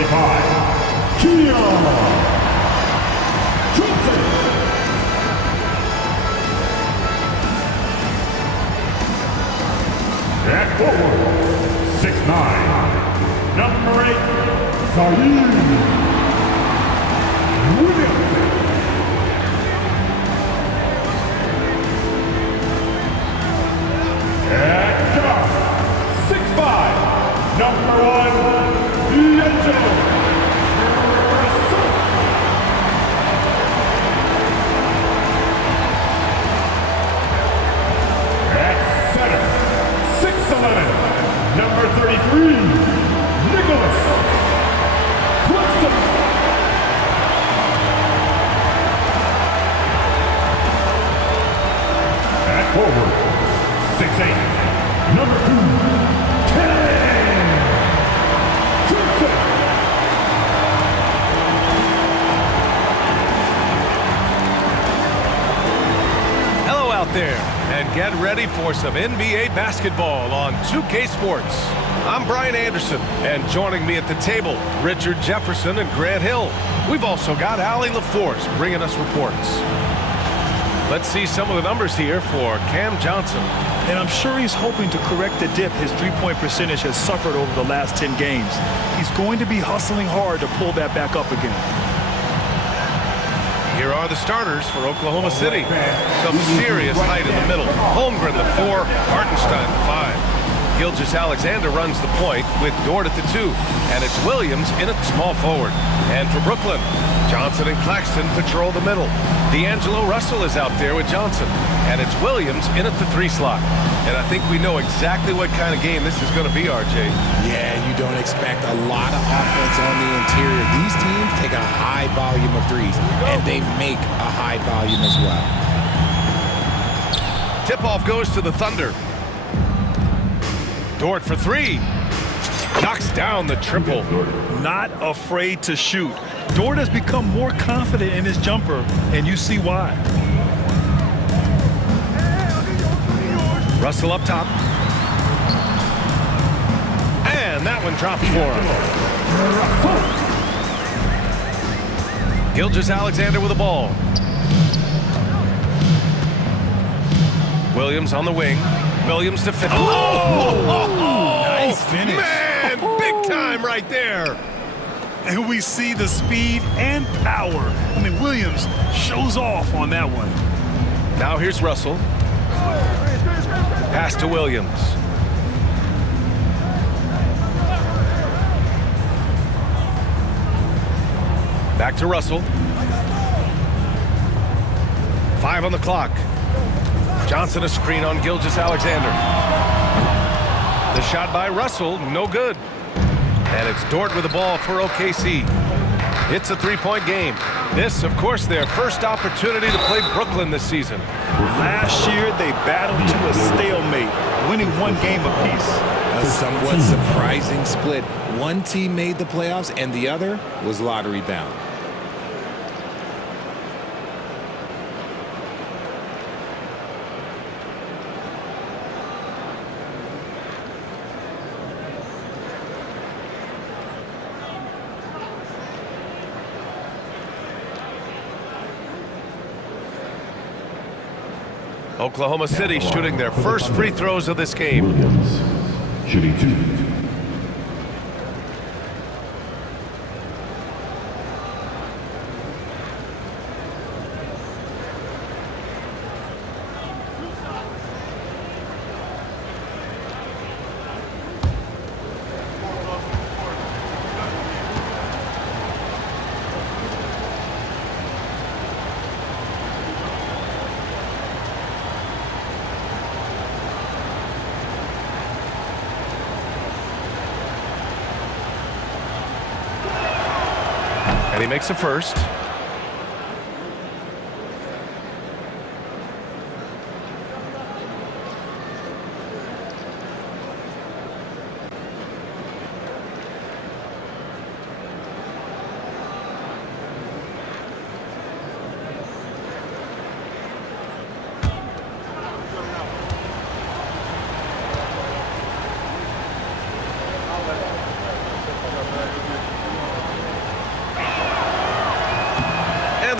35, Ziaire. At forward, 6'9", number 8, Ziaire. At guard, 6'5", number 1, Jalen. At center, 6'11", number 33, At forward, 6'8", number 2, Hello out there, and get ready for some NBA basketball on 2K Sports. I'm Brian Anderson, and joining me at the table, Richard Jefferson and Grant Hill. We've also got Allie LaForce bringing us reports. Let's see some of the numbers here for Cam Johnson. And I'm sure he's hoping to correct the dip his three-point percentage has suffered over the last 10 games. He's going to be hustling hard to pull that back up again. Here are the starters for Oklahoma City. Some serious height in the middle. Holmgren, the 4, Hartenstein, the 5. Gilgeous-Alexander runs the point with Dort at the 2, and it's Williams in at small forward. And for Brooklyn, Johnson and Claxton patrol the middle. D'Angelo Russell is out there with Johnson, and it's Williams in at the 3 slot. And I think we know exactly what kind of game this is going to be, RJ. Yeah, you don't expect a lot of offense on the interior. These teams take a high volume of threes, and they make a high volume as well. Tip-off goes to the Thunder. Dort for 3. Knocks down the triple. Not afraid to shoot. Dort has become more confident in his jumper, and you see why. Russell up top. And that one dropped for him. Gilgeous-Alexander with the ball. Williams on the wing. Williams to finish. Oh! Nice finish. Man, big time right there. And we see the speed and power. I mean, Williams shows off on that one. Now here's Russell. Pass to Williams. Back to Russell. 5 on the clock. Johnson a screen on Gilgeous-Alexander. The shot by Russell, no good. And it's Dort with the ball for OKC. It's a 3-point game. This, of course, their first opportunity to play Brooklyn this season. Last year, they battled to a stalemate, winning 1 game apiece. A somewhat surprising split. One team made the playoffs, and the other was lottery bound. Oklahoma City shooting their first free throws of this game. Williams, shooting 2. And he makes a first.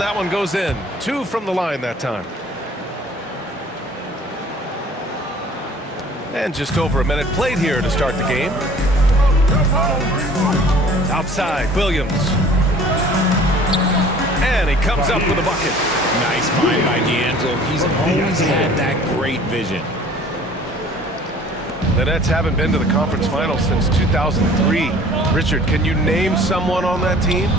And that one goes in. 2 from the line that time. And just over a minute played here to start the game. Outside, Williams. And he comes up with a bucket. Nice find by D'Angelo. He's always had that great vision. The Nets haven't been to the conference finals since 2003. Richard, can you name someone on that team?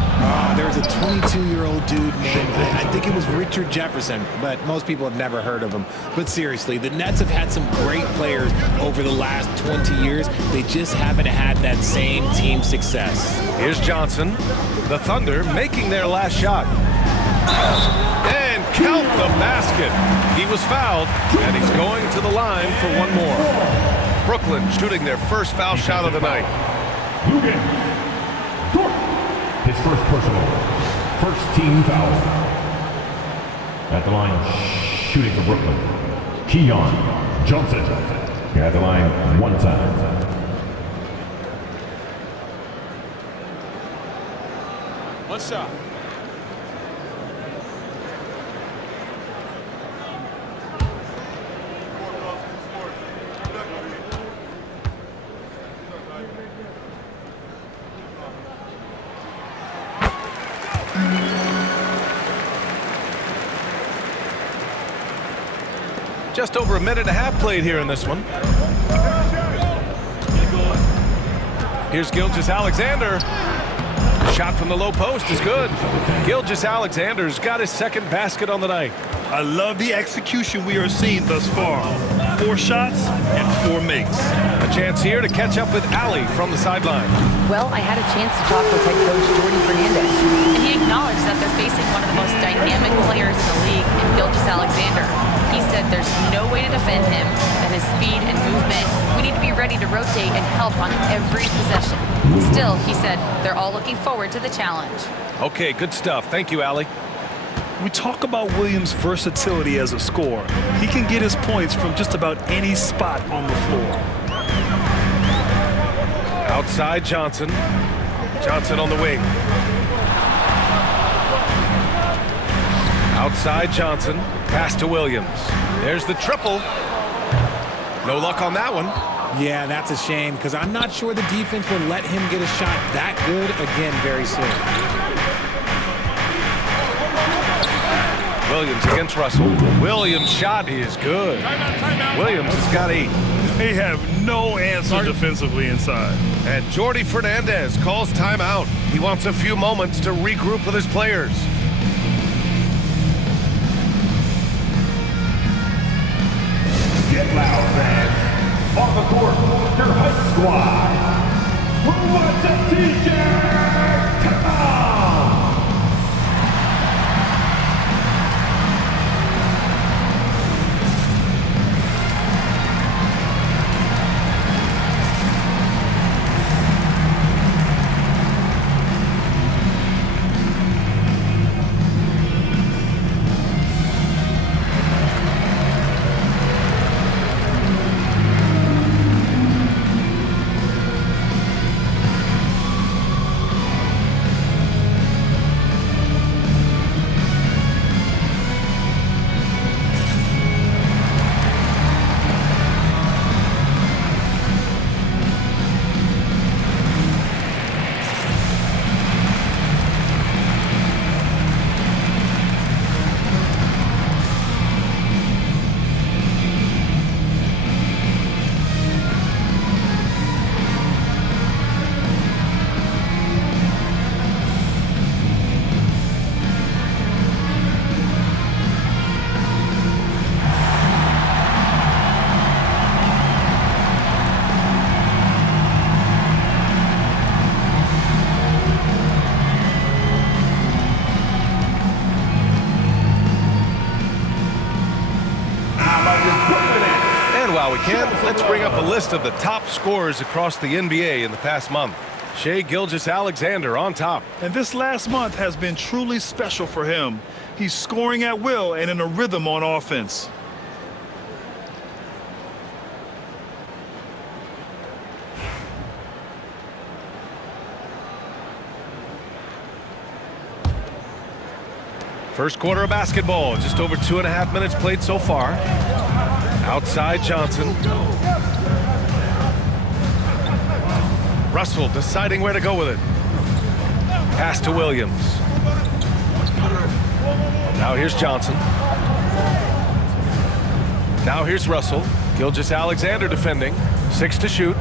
There's a 22-year-old dude named, I think it was Richard Jefferson, but most people have never heard of him. But seriously, the Nets have had some great players over the last 20 years. They just haven't had that same team success. Here's Johnson. The Thunder making their last shot. And count the basket. He was fouled, and he's going to the line for one more. Brooklyn shooting their first foul shot of the night. His first personal. First team foul. At the line, shooting for Brooklyn, Keon Johnson. At the line one time. One shot. Just over a minute and a half played here in this one. Here's Gilgeous-Alexander. Shot from the low post is good. Gilgeous-Alexander's got his second basket on the night. I love the execution we are seeing thus far. 4 shots and 4 makes. A chance here to catch up with Allie from the sideline. Well, I had a chance to talk with head coach Jordy Fernandez, and he acknowledged that they're facing one of the most dynamic players in the league in Gilgeous-Alexander. He said there's no way to defend him, that his speed and movement, we need to be ready to rotate and help on every possession. Still, he said, they're all looking forward to the challenge. Okay, good stuff. Thank you, Allie. We talk about Williams' versatility as a scorer. He can get his points from just about any spot on the floor. Outside Johnson. Johnson on the wing. Outside Johnson. Pass to Williams. There's the triple. No luck on that one. Yeah, that's a shame because I'm not sure the defense will let him get a shot that good again very soon. Williams against Russell. Williams' shot is good. Williams has got 8. They have no answer defensively inside. And Jordy Fernandez calls timeout. He wants a few moments to regroup with his players. Get loud, fans. On the court, your hype squad. Who wants a t-shirt? Come on! While we can, let's bring up a list of the top scorers across the NBA in the past month. Shai Gilgeous-Alexander on top. And this last month has been truly special for him. He's scoring at will and in a rhythm on offense. First quarter of basketball, just over 2.5 minutes played so far. Outside Johnson. Russell deciding where to go with it. Pass to Williams. Now here's Johnson. Now here's Russell. Gilgeous-Alexander defending. 6 to shoot.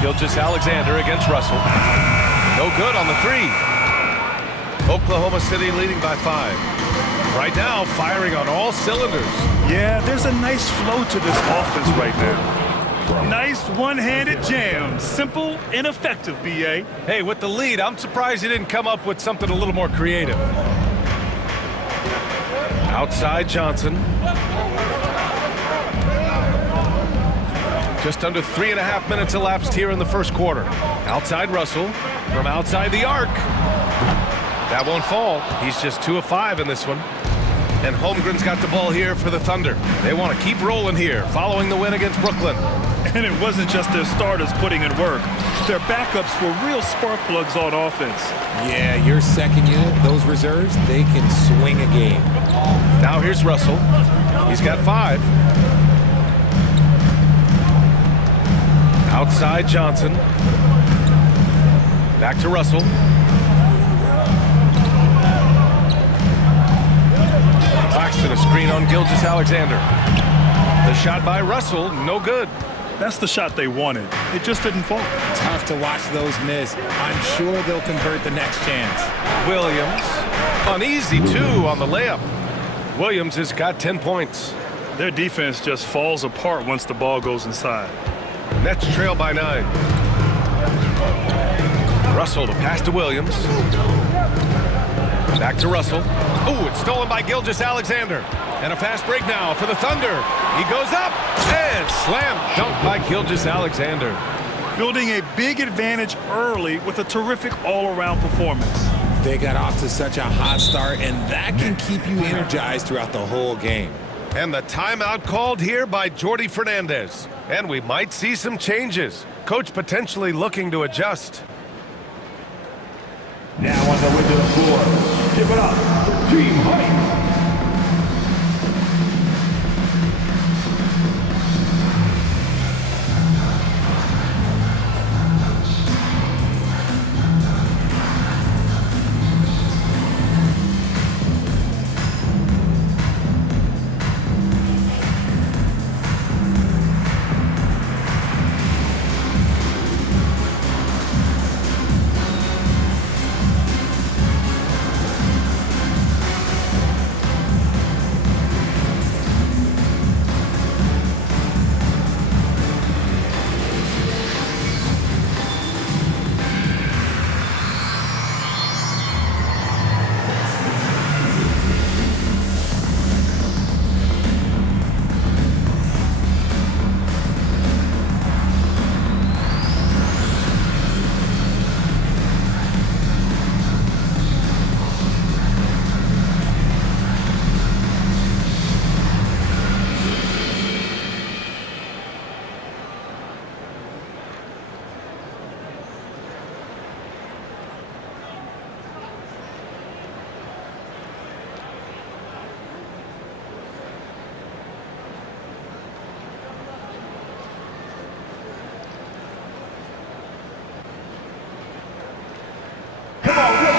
Gilgeous-Alexander against Russell. No good on the 3. Oklahoma City leading by 5. Right now, firing on all cylinders. Yeah, there's a nice flow to this offense right now. Nice one-handed jam. Simple and effective, B.A. Hey, with the lead, I'm surprised he didn't come up with something a little more creative. Outside Johnson. Just under 3.5 minutes elapsed here in the first quarter. Outside Russell from outside the arc. That won't fall. He's just 2 of 5 in this one. And Holmgren's got the ball here for the Thunder. They want to keep rolling here following the win against Brooklyn. And it wasn't just their starters putting in work. Their backups were real spark plugs on offense. Yeah, your second unit, those reserves, they can swing a game. Now here's Russell. He's got 5. Outside Johnson. Back to Russell. Claxton a screen on Gilgeous-Alexander. The shot by Russell, no good. That's the shot they wanted. It just didn't fall. Tough to watch those miss. I'm sure they'll convert the next chance. Williams, uneasy 2 on the layup. Williams has got 10 points. Their defense just falls apart once the ball goes inside. Nets trail by 9. Russell, the pass to Williams. Back to Russell. Oh, it's stolen by Gilgeous-Alexander. And a fast break now for the Thunder. He goes up and slam dunk by Gilgeous-Alexander. Building a big advantage early with a terrific all-around performance. They got off to such a hot start, and that can keep you energized throughout the whole game. And the timeout called here by Jordi Fernandez. And we might see some changes. Coach potentially looking to adjust. Now on the way to the floor, give it up for Team Height.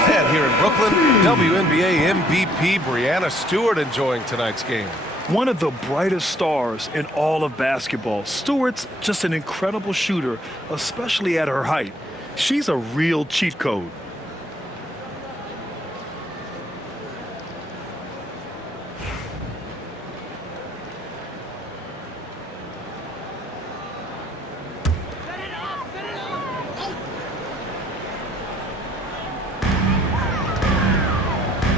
And here in Brooklyn, WNBA MVP Breanna Stewart enjoying tonight's game. One of the brightest stars in all of basketball. Stewart's just an incredible shooter, especially at her height. She's a real cheat code.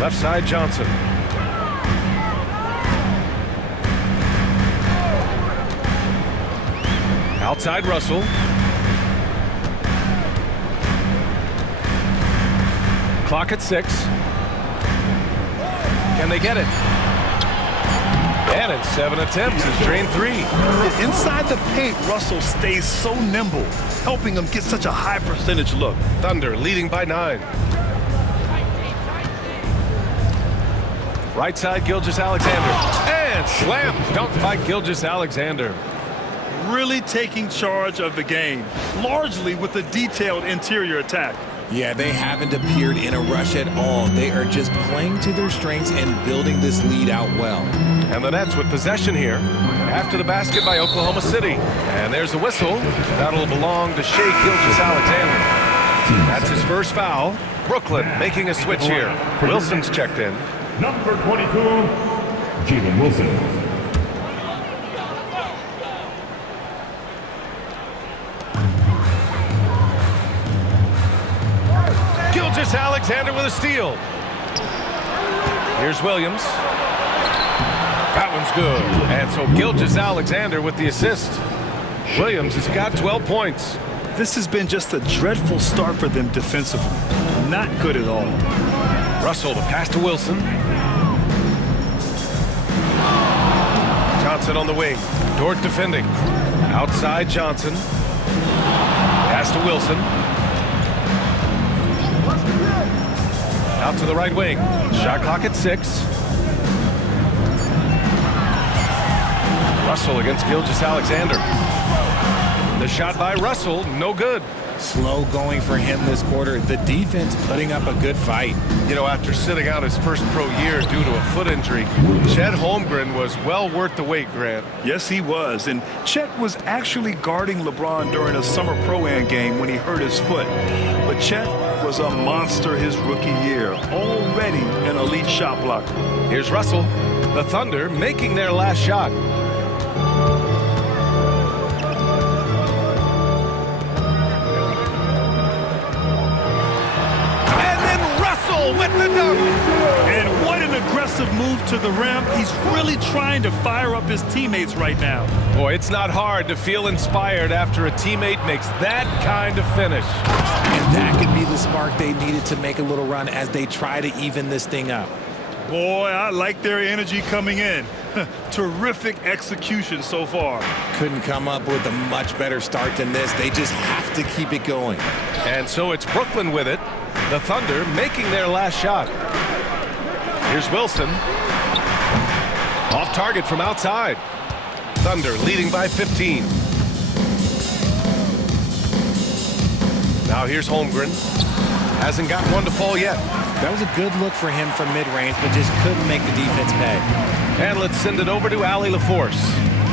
Left side Johnson. Outside Russell. Clock at 6. Can they get it? And in 7 attempts, he's drained 3. Inside the paint, Russell stays so nimble, helping him get such a high percentage look. Thunder leading by 9. Right side, Gilgeous-Alexander. And slam dunk by Gilgeous-Alexander. Really taking charge of the game, largely with a detailed interior attack. Yeah, they haven't appeared in a rush at all. They are just playing to their strengths and building this lead out well. And the Nets with possession here after the basket by Oklahoma City. And there's a whistle. That'll belong to Shai Gilgeous-Alexander. That's his first foul. Brooklyn making a switch here. Wilson's checked in. Number 22, Jalen Wilson. Gilgeous-Alexander with a steal. Here's Williams. That one's good. And so Gilgeous-Alexander with the assist. Williams has got 12 points. This has been just a dreadful start for them defensively. Not good at all. Russell to pass to Wilson. Johnson on the wing. Dort defending. Outside Johnson. Pass to Wilson. Out to the right wing. Shot clock at 6. Russell against Gilgeous-Alexander. The shot by Russell, no good. Slow going for him this quarter. The defense putting up a good fight. You know, after sitting out his first pro year due to a foot injury, Chet Holmgren was well worth the wait, Grant. Yes, he was. And Chet was actually guarding LeBron during a summer pro-am game when he hurt his foot. But Chet was a monster his rookie year, already an elite shot blocker. Here's Russell. The Thunder making their last shot. With the dunk. And what an aggressive move to the rim. He's really trying to fire up his teammates right now. Boy, it's not hard to feel inspired after a teammate makes that kind of finish. And that could be the spark they needed to make a little run as they try to even this thing up. Boy, I like their energy coming in. Terrific execution so far. Couldn't come up with a much better start than this. They just have to keep it going. And so it's Brooklyn with it. The Thunder making their last shot. Here's Wilson. Off target from outside. Thunder leading by 15. Now here's Holmgren. Hasn't got one to fall yet. That was a good look for him from mid-range, but just couldn't make the defense pay. And let's send it over to Allie LaForce.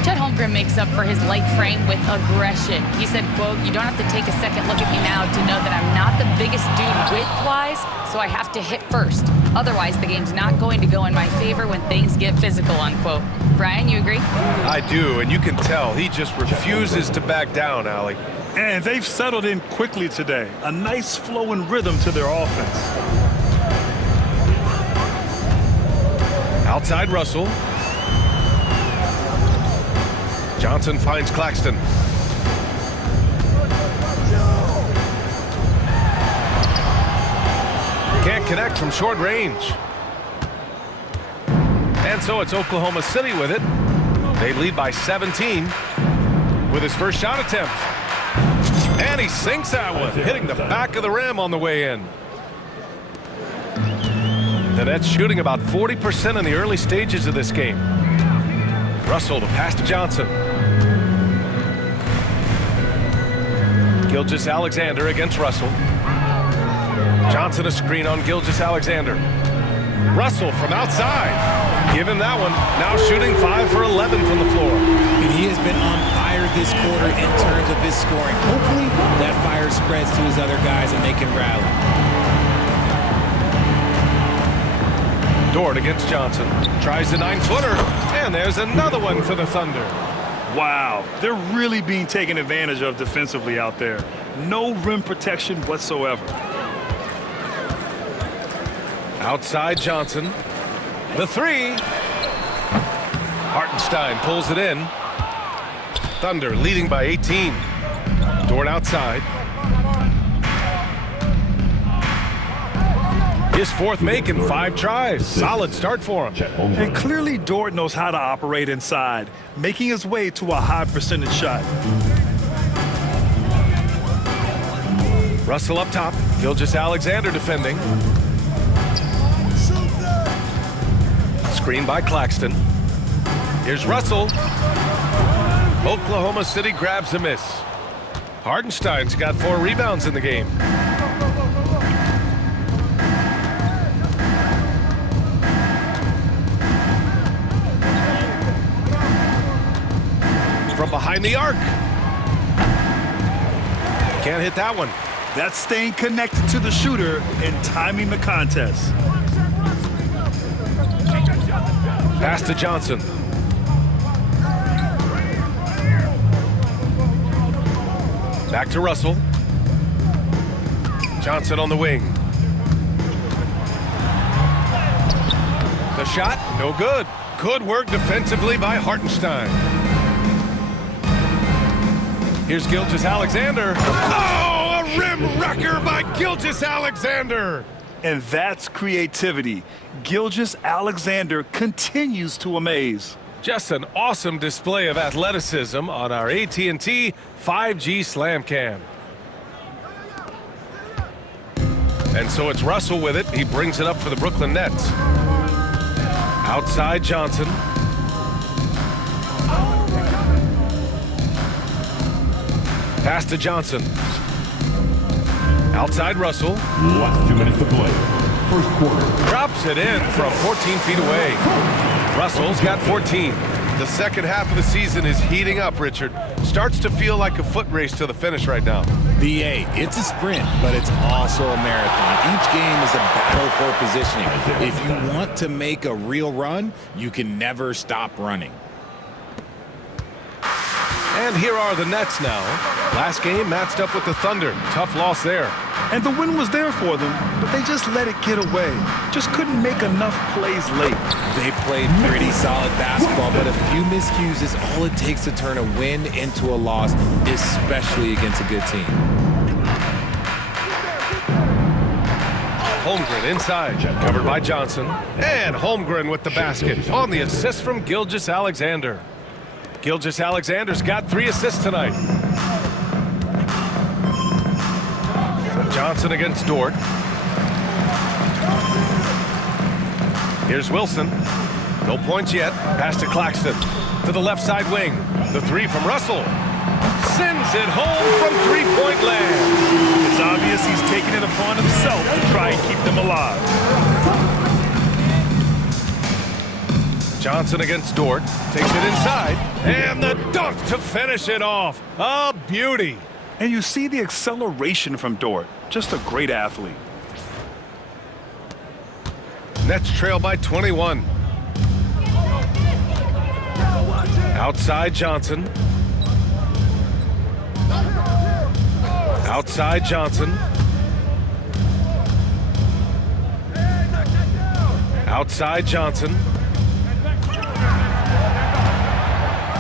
Chet Holmgren makes up for his light frame with aggression. He said, quote, "You don't have to take a second look at me now to know that I'm not the biggest dude width-wise, so I have to hit first. Otherwise, the game's not going to go in my favor when things get physical," unquote. Brian, you agree? I do, and you can tell he just refuses to back down, Allie. And they've settled in quickly today. A nice flow and rhythm to their offense. Outside Russell. Johnson finds Claxton. Can't connect from short range. And so it's Oklahoma City with it. They lead by 17 with his first shot attempt. And he sinks that one, hitting the back of the rim on the way in. The Nets shooting about 40% in the early stages of this game. Russell to pass to Johnson. Gilgeous-Alexander against Russell. Johnson a screen on Gilgeous-Alexander. Russell from outside. Give him that one. Now shooting 5 for 11 from the floor. And he has been on fire this quarter in terms of his scoring. Hopefully that fire spreads to his other guys and they can rally. Dort against Johnson. Tries the 9-footer. And there's another one for the Thunder. Wow, they're really being taken advantage of defensively out there. No rim protection whatsoever. Outside Johnson. The 3. Hartenstein pulls it in. Thunder leading by 18. Dort outside. His fourth make in 5 tries. Solid start for him. And clearly Dort knows how to operate inside, making his way to a high percentage shot. Russell up top. Gilgeous-Alexander defending. Screen by Claxton. Here's Russell. Oklahoma City grabs a miss. Hartenstein's got 4 rebounds in the game. From behind the arc. Can't hit that one. That's staying connected to the shooter and timing the contest. Pass to Johnson. Back to Russell. Johnson on the wing. The shot, no good. Good work defensively by Hartenstein. Here's Gilgeous-Alexander. Oh, a rim wrecker by Gilgeous-Alexander. And that's creativity. Gilgeous-Alexander continues to amaze. Just an awesome display of athleticism on our AT&T 5G Slam Cam. And so it's Russell with it. He brings it up for the Brooklyn Nets. Outside Johnson. Pass to Johnson. Outside Russell. Last 2 minutes to play. First quarter. Drops it in from 14 feet away. Russell's got 14. The second half of the season is heating up, Richard. Starts to feel like a foot race to the finish right now. BA, it's a sprint, but it's also a marathon. Each game is a battle for positioning. If you want to make a real run, you can never stop running. And here are the Nets now. Last game matched up with the Thunder. Tough loss there. And the win was there for them, but they just let it get away. Just couldn't make enough plays late. They played pretty solid basketball, but a few miscues is all it takes to turn a win into a loss, especially against a good team. Holmgren inside, covered by Johnson. And Holmgren with the basket on the assist from Gilgeous-Alexander. Gilgeous-Alexander's got 3 assists tonight. Johnson against Dort. Here's Wilson. No points yet. Pass to Claxton. To the left side wing. The 3 from Russell. Sends it home from 3-point land. It's obvious he's taking it upon himself to try and keep them alive. Johnson against Dort. Takes it inside. And the dunk to finish it off. A beauty. And you see the acceleration from Dort. Just a great athlete. Nets trail by 21. Outside Johnson. Outside Johnson. Outside Johnson.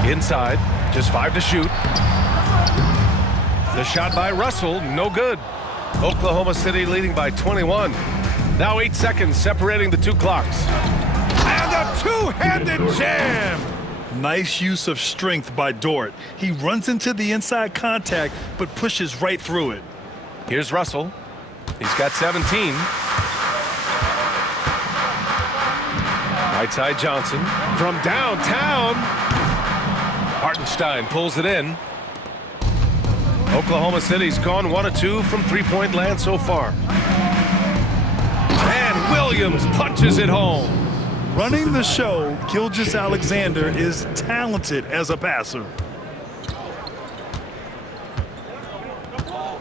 Inside, just 5 to shoot. The shot by Russell, no good. Oklahoma City leading by 21. Now 8 seconds separating the 2 clocks. And a two-handed jam! Nice use of strength by Dort. He runs into the inside contact, but pushes right through it. Here's Russell. He's got 17. Right side Johnson from downtown. Hartenstein pulls it in. Oklahoma City's gone 1 of 2 from 3-point land so far. And Williams punches it home. Running the show, Gilgeous-Alexander is talented as a passer.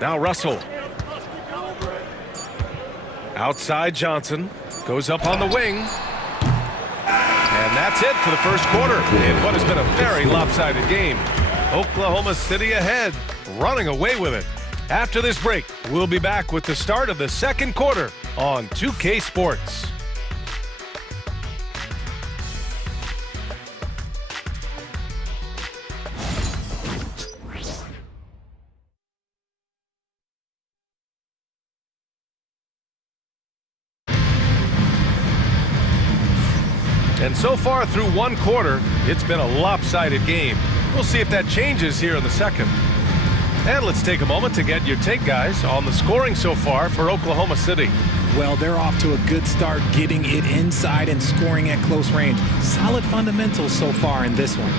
Now Russell. Outside Johnson. Goes up on the wing. And that's it for the first quarter in what has been a very lopsided game. Oklahoma City ahead, running away with it. After this break, we'll be back with the start of the second quarter on 2K Sports. And so far through 1 quarter, it's been a lopsided game. We'll see if that changes here in the second. And let's take a moment to get your take, guys, on the scoring so far for Oklahoma City. Well, they're off to a good start getting it inside and scoring at close range. Solid fundamentals so far in this one.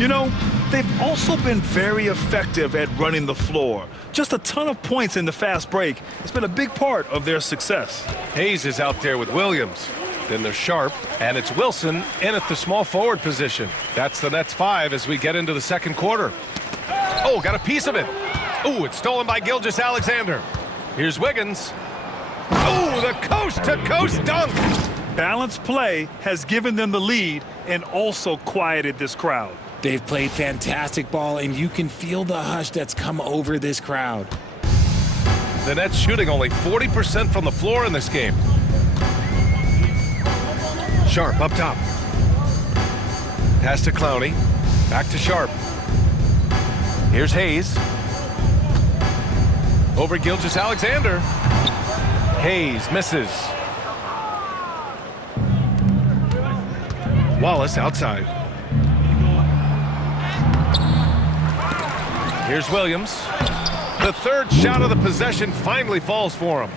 You know, they've also been very effective at running the floor. Just a ton of points in the fast break. It's been a big part of their success. Hayes is out there with Williams. Then there's Sharp, and it's Wilson in at the small forward position. That's the Nets 5 as we get into the second quarter. Oh, got a piece of it. Oh, it's stolen by Gilgeous-Alexander. Here's Wiggins. Oh, the coast-to-coast dunk. Balanced play has given them the lead and also quieted this crowd. They've played fantastic ball, and you can feel the hush that's come over this crowd. The Nets shooting only 40% from the floor in this game. Sharp up top. Pass to Clowney. Back to Sharp. Here's Hayes. Over Gilgeous-Alexander. Hayes misses. Wallace outside. Here's Williams. The third shot of the possession finally falls for him.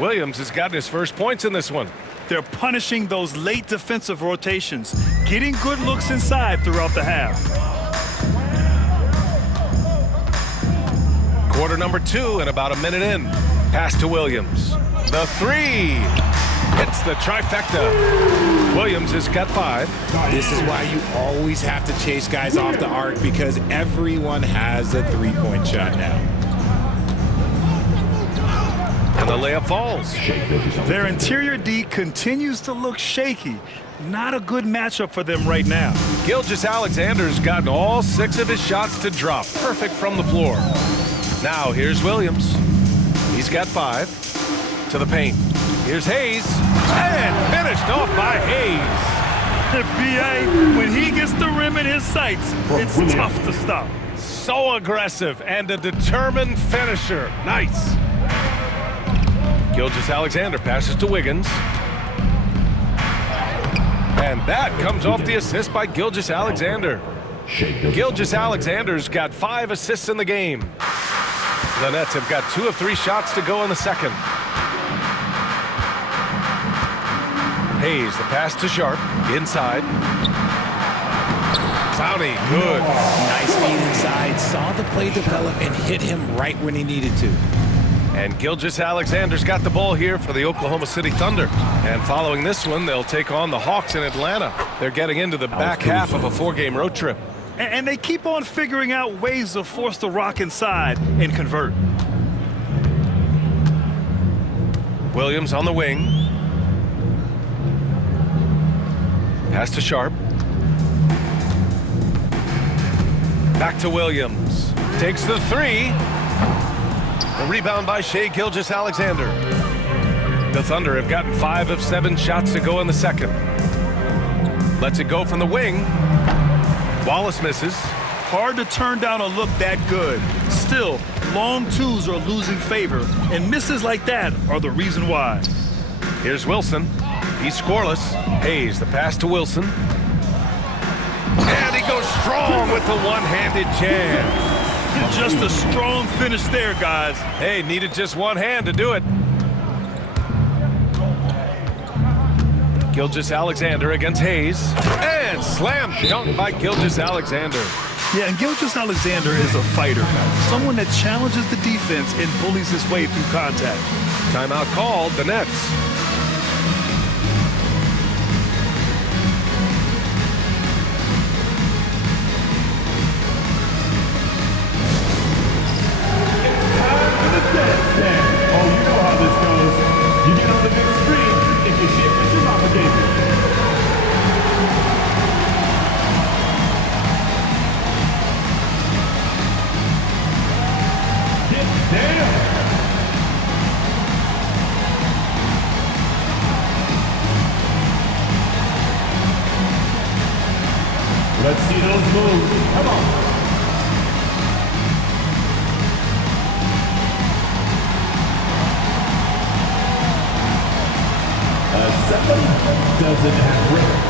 Williams has gotten his first points in this one. They're punishing those late defensive rotations, getting good looks inside throughout the half. Quarter number 2 and about a minute in. Pass to Williams. The 3. Hits the trifecta. Williams has got 5. This is why you always have to chase guys off the arc, because everyone has a three-point shot now. And the layup falls. Their interior D continues to look shaky. Not a good matchup for them right now. Gilgeous-Alexander's gotten all 6 of his shots to drop. Perfect from the floor. Now here's Williams. He's got 5. To the paint. Here's Hayes. And finished off by Hayes. B.A., when he gets the rim in his sights, it's tough to stop. So aggressive and a determined finisher. Nice. Gilgeous-Alexander passes to Wiggins. And that comes off the assist by Gilgeous-Alexander. Gilgeous-Alexander's got 5 assists in the game. The Nets have got 2 of 3 shots to go in the second. Hayes, the pass to Sharp, inside. Clowney, good. Nice feed inside, saw the play develop and hit him right when he needed to. And Gilgeous-Alexander's got the ball here for the Oklahoma City Thunder. And following this one, they'll take on the Hawks in Atlanta. They're getting into the back half of a 4-game road trip. And they keep on figuring out ways to force the rock inside and convert. Williams on the wing. Pass to Sharp. Back to Williams. Takes the 3. The rebound by Shai Gilgeous-Alexander. The Thunder have gotten 5 of 7 shots to go in the second. Lets it go from the wing. Wallace misses. Hard to turn down a look that good. Still, long twos are losing favor, and misses like that are the reason why. Here's Wilson. He's scoreless. Hayes, the pass to Wilson. And he goes strong with the one-handed jam. Just a strong finish there, guys. Hey, needed just one hand to do it. Gilgeous-Alexander against Hayes. And slam dunk by Gilgeous-Alexander. Yeah, and Gilgeous-Alexander is a fighter. Someone that challenges the defense and bullies his way through contact. Timeout called, the Nets. Oh, you know how this goes. You get on the big screen if you shit with your mama gave you. Get down. Let's see those moves. Come on. Somebody doesn't have rhythm.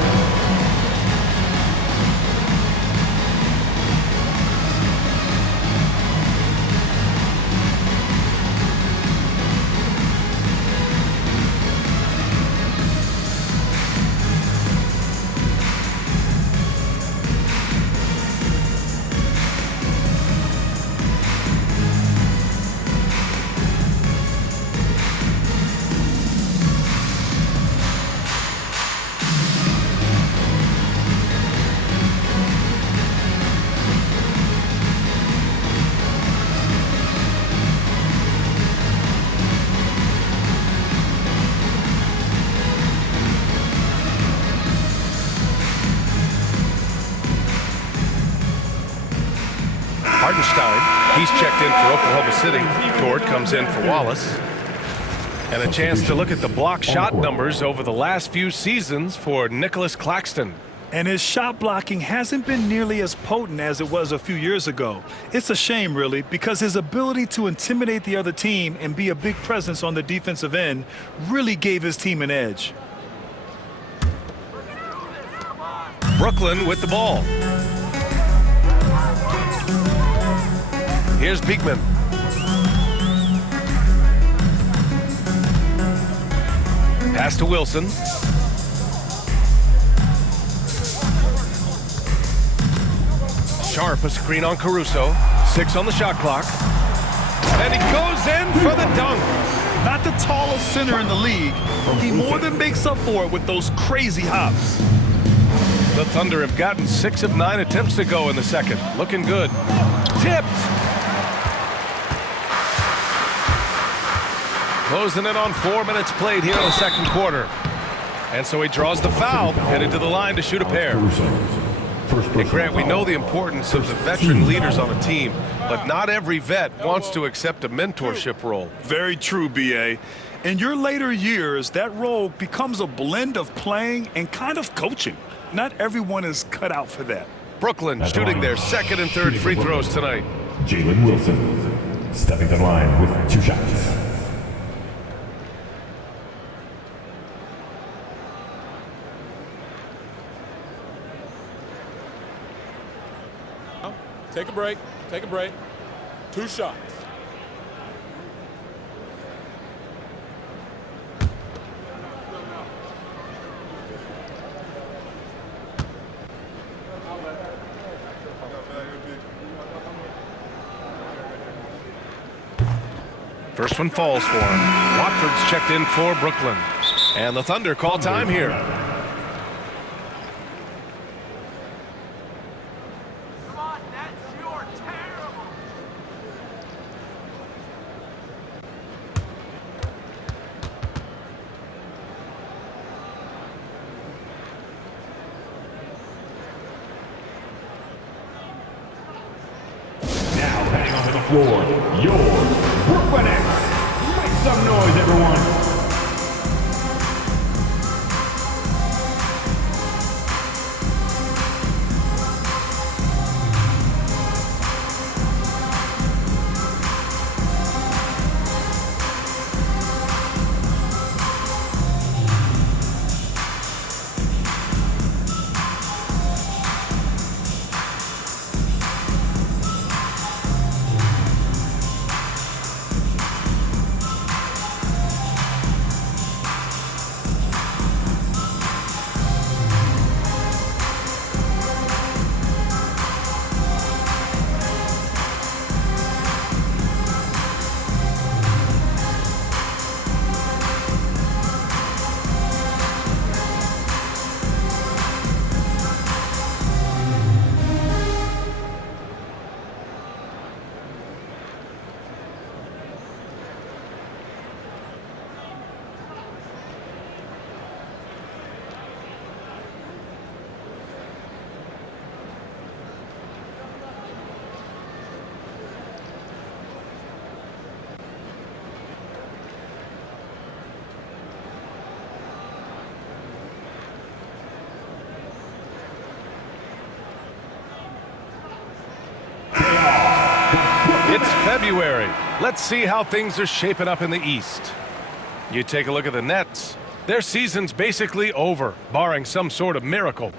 Hartenstein, he's checked in for Oklahoma City. Dort comes in for Wallace. And a chance to look at the block shot numbers over the last few seasons for Nicholas Claxton. And his shot blocking hasn't been nearly as potent as it was a few years ago. It's a shame, really, because his ability to intimidate the other team and be a big presence on the defensive end really gave his team an edge. Brooklyn with the ball. Here's Beekman. Pass to Wilson. Sharp, a screen on Caruso. 6 on the shot clock. And he goes in for the dunk. Not the tallest center in the league. He more than makes up for it with those crazy hops. The Thunder have gotten 6 of 9 attempts to go in the second. Looking good. Tipped. Closing in on 4 minutes played here in the second quarter. And so he draws the foul, headed to the line to shoot a pair. And Grant, we know the importance of the veteran leaders on a team, but not every vet wants to accept a mentorship role. Very true, B.A. In your later years, that role becomes a blend of playing and kind of coaching. Not everyone is cut out for that. Brooklyn shooting their second and third free throws tonight. Jalen Wilson stepping to the line with 2 shots. Take a break. Take a break. 2 shots. First one falls for him. Watford's checked in for Brooklyn. And the Thunder call time here. Floor, your Brooklyn Nets. Make some noise, everyone. It's February. Let's see how things are shaping up in the East. You take a look at the Nets. Their season's basically over, barring some sort of miracle.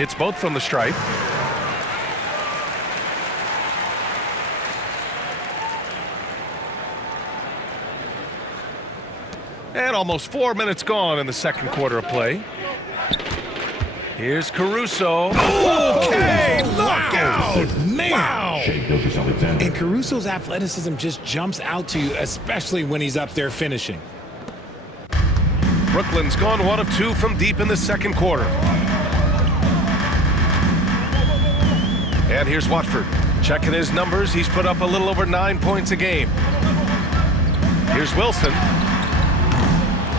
It's both from the stripe. And almost 4 minutes gone in the second quarter of play. Here's Caruso. Okay, look out! Man! Wow! And Caruso's athleticism just jumps out to you, especially when he's up there finishing. Brooklyn's gone 1 of 2 from deep in the second quarter. And here's Watford. Checking his numbers, he's put up a little over 9 points a game. Here's Wilson.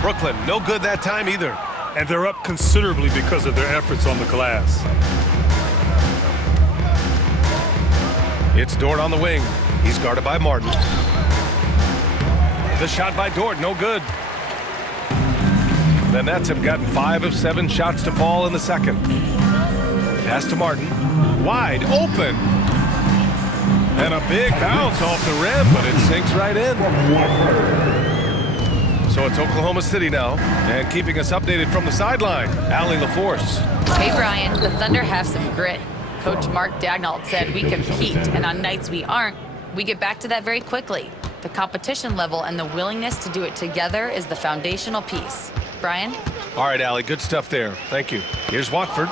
Brooklyn, no good that time either. And they're up considerably because of their efforts on the glass. It's Dort on the wing. He's guarded by Martin. The shot by Dort, no good. The Nets have gotten 5 of 7 shots to fall in the second. Pass to Martin. Wide open. And a big bounce off the rim, but it sinks right in. So it's Oklahoma City now. And keeping us updated from the sideline, Allie LaForce. Hey, Brian, the Thunder have some grit. Coach Mark Dagnall said we compete, and on nights we aren't, we get back to that very quickly. The competition level and the willingness to do it together is the foundational piece. Brian? All right, Allie, good stuff there. Thank you. Here's Watford.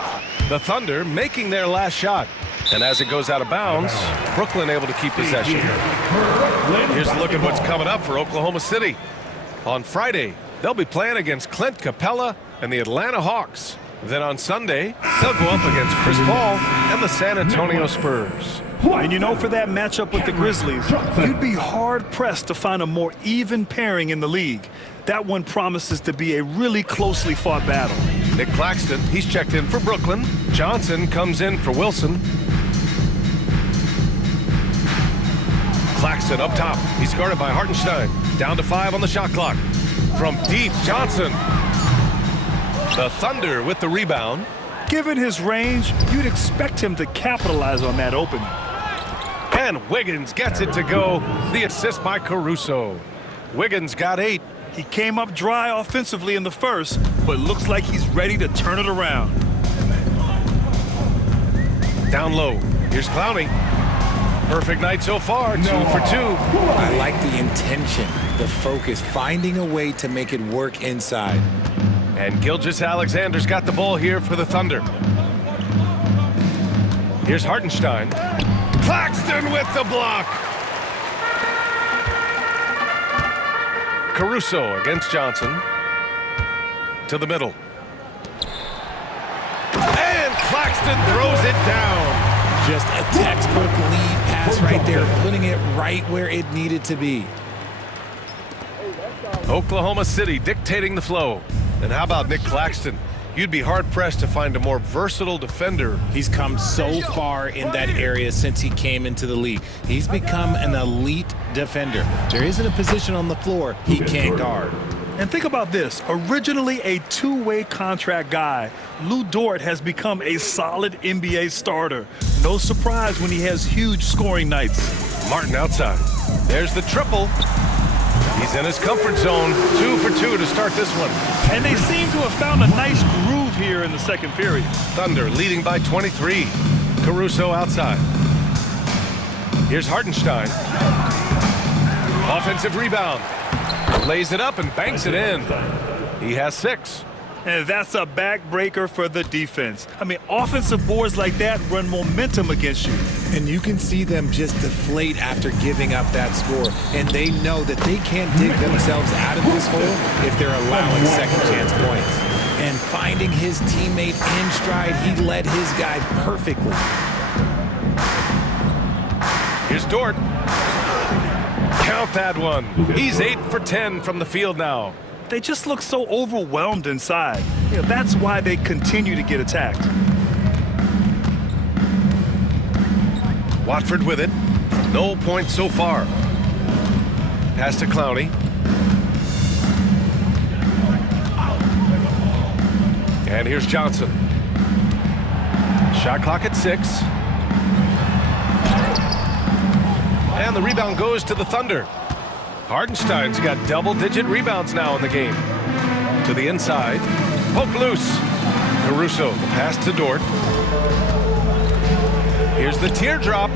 The Thunder making their last shot. And as it goes out of bounds, Brooklyn able to keep possession. Here's a look at what's coming up for Oklahoma City. On Friday, they'll be playing against Clint Capella and the Atlanta Hawks. Then on Sunday, they'll go up against Chris Paul and the San Antonio Spurs. And you know, for that matchup with the Grizzlies, you'd be hard-pressed to find a more even pairing in the league. That one promises to be a really closely fought battle. Nick Claxton, he's checked in for Brooklyn. Johnson comes in for Wilson. Claxton up top. He's guarded by Hartenstein. Down to 5 on the shot clock. From deep, Johnson. The Thunder with the rebound. Given his range, you'd expect him to capitalize on that opening. And Wiggins gets it to go. The assist by Caruso. Wiggins got 8. He came up dry offensively in the first, but looks like he's ready to turn it around. Down low. Here's Clowney. Perfect night so far. 2 for 2. I like the intention, the focus, finding a way to make it work inside. And Gilgeous-Alexander's got the ball here for the Thunder. Here's Hartenstein. Claxton with the block. Caruso against Johnson. To the middle. And Claxton throws it down. Just a textbook lead pass right there, putting it right where it needed to be. Oklahoma City dictating the flow. And how about Nick Claxton? You'd be hard-pressed to find a more versatile defender. He's come so far in that area since he came into the league. He's become an elite defender. There isn't a position on the floor he can't guard. And think about this. Originally a two-way contract guy, Lou Dort has become a solid NBA starter. No surprise when he has huge scoring nights. Martin outside. There's the triple. He's in his comfort zone. 2 for 2 to start this one. And they seem to have found a nice groove here in the second period. Thunder leading by 23. Caruso outside. Here's Hartenstein. Offensive rebound. Lays it up and banks it in. He has 6. And that's a backbreaker for the defense. I mean, offensive boards like that run momentum against you. And you can see them just deflate after giving up that score. And they know that they can't dig themselves out of this hole if they're allowing second chance points. And finding his teammate in stride, he led his guy perfectly. Here's Dort. Count that one. He's 8 for 10 from the field now. They just look so overwhelmed inside. You know, that's why they continue to get attacked. Watford with it. No points so far. Pass to Clowney. And here's Johnson. Shot clock at 6. And the rebound goes to the Thunder. Hartenstein's got double-digit rebounds now in the game. To the inside. Poke loose. Caruso, the pass to Dort. Here's the teardrop.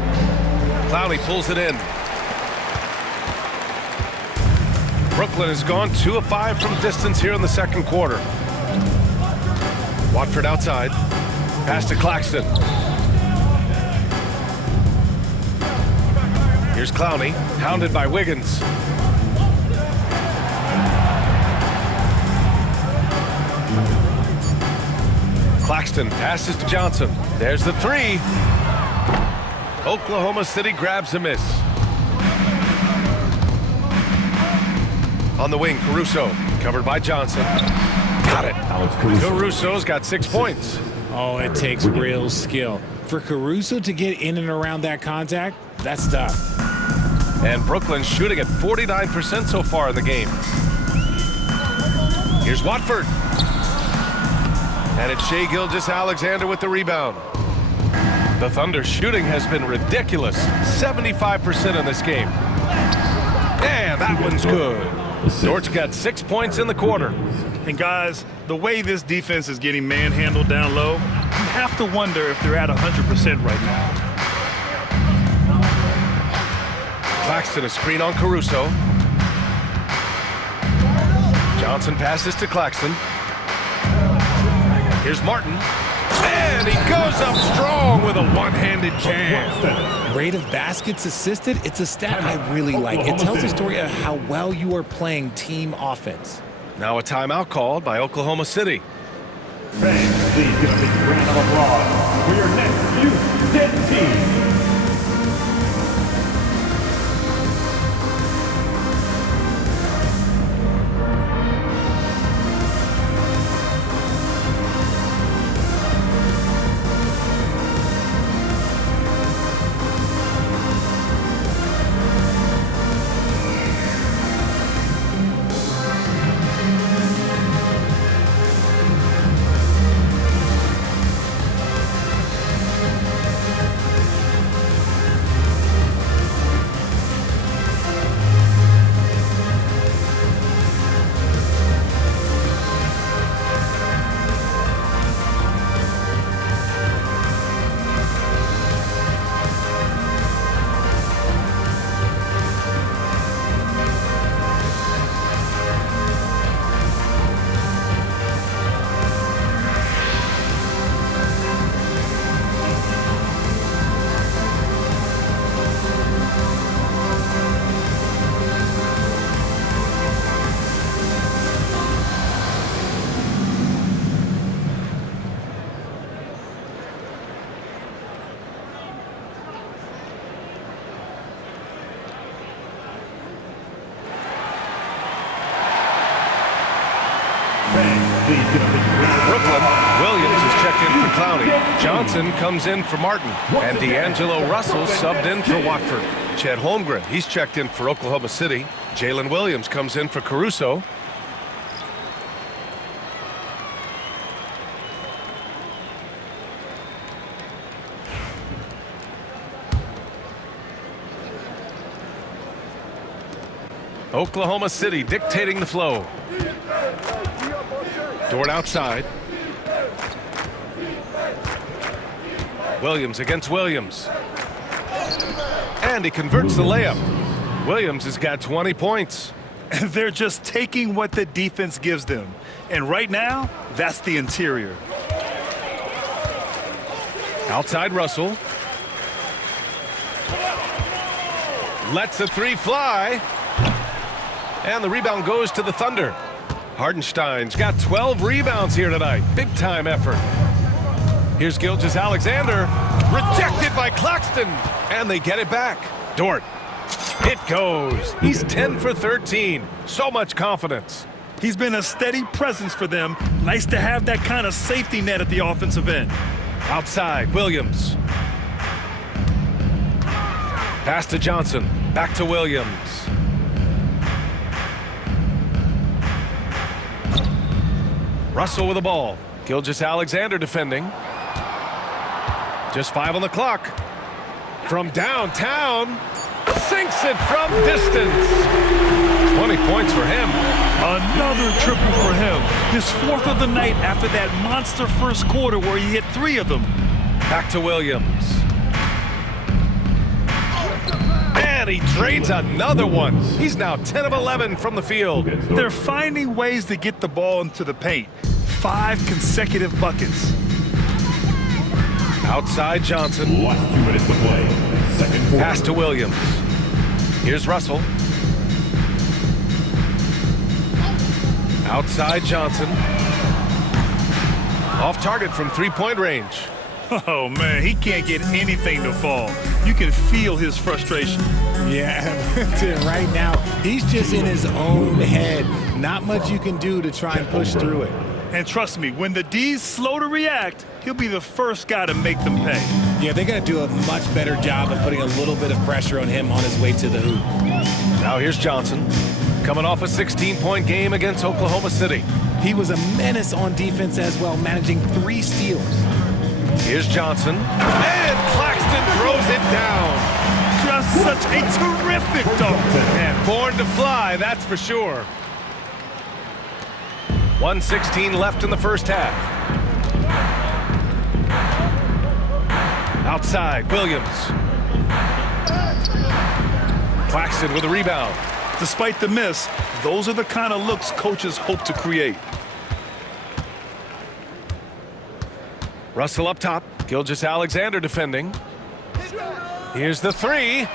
Clowney pulls it in. Brooklyn has gone 2 of 5 from distance here in the second quarter. Watford outside. Pass to Claxton. Here's Clowney, hounded by Wiggins. Claxton passes to Johnson. There's the 3. Oklahoma City grabs a miss. On the wing, Caruso, covered by Johnson. Got it. Alex Caruso. Caruso's got 6 points. Oh, it takes real skill. For Caruso to get in and around that contact, that's tough. And Brooklyn's shooting at 49% so far in the game. Here's Watford. And it's Shai Gilgeous-Alexander with the rebound. The Thunder's shooting has been ridiculous. 75% in this game. And that one's good. Dort's got 6 points in the quarter. And guys, the way this defense is getting manhandled down low, you have to wonder if they're at 100% right now. Claxton a screen on Caruso. Johnson passes to Claxton. Here's Martin. And he goes up strong with a one-handed jam. Rate of baskets assisted, it's a stat I really like. It tells a story of how well you are playing team offense. Now a timeout called by Oklahoma City. Fans, please give a big round of applause for your next youth dead team. Brooklyn, Williams is checked in for Clowney. Johnson comes in for Martin. And D'Angelo Russell subbed in for Watford. Chet Holmgren, he's checked in for Oklahoma City. Jalen Williams comes in for Caruso. Oklahoma City dictating the flow. Dort outside. Williams against Williams. And he converts the layup. Williams has got 20 points. They're just taking what the defense gives them. And right now, that's the interior. Outside Russell. Lets the three fly. And the rebound goes to the Thunder. Hardenstein's got 12 rebounds here tonight. Big time effort. Here's Gilgeous-Alexander. Rejected by Claxton. And they get it back. Dort. It goes. He's 10 for 13. So much confidence. He's been a steady presence for them. Nice to have that kind of safety net at the offensive end. Outside, Williams. Pass to Johnson. Back to Williams. Russell with the ball. Gilgeous-Alexander defending. Just 5 on the clock. From downtown. Sinks it from distance. 20 points for him. Another triple for him. His 4th of the night after that monster first quarter where he hit 3 of them. Back to Williams. And he trades another one. He's now 10 of 11 from the field. They're finding ways to get the ball into the paint. 5 consecutive buckets. Outside Johnson. Last 2 minutes to play. Second quarter. Pass to Williams. Here's Russell. Outside Johnson. Off target from 3-point range. Oh, man, he can't get anything to fall. You can feel his frustration. Yeah, right now, he's just in his own head. Not much you can do to try and push through it. And trust me, when the D's slow to react, he'll be the first guy to make them pay. Yeah, they got to do a much better job of putting a little bit of pressure on him on his way to the hoop. Now here's Johnson, coming off a 16-point game against Oklahoma City. He was a menace on defense as well, managing 3 steals. Here's Johnson, and Claxton throws it down. Just such a terrific dunk. And born to fly, that's for sure. 1:16 left in the first half. Outside, Williams. Claxton with a rebound. Despite the miss, those are the kind of looks coaches hope to create. Russell up top. Gilgeous-Alexander defending. Here's the 3.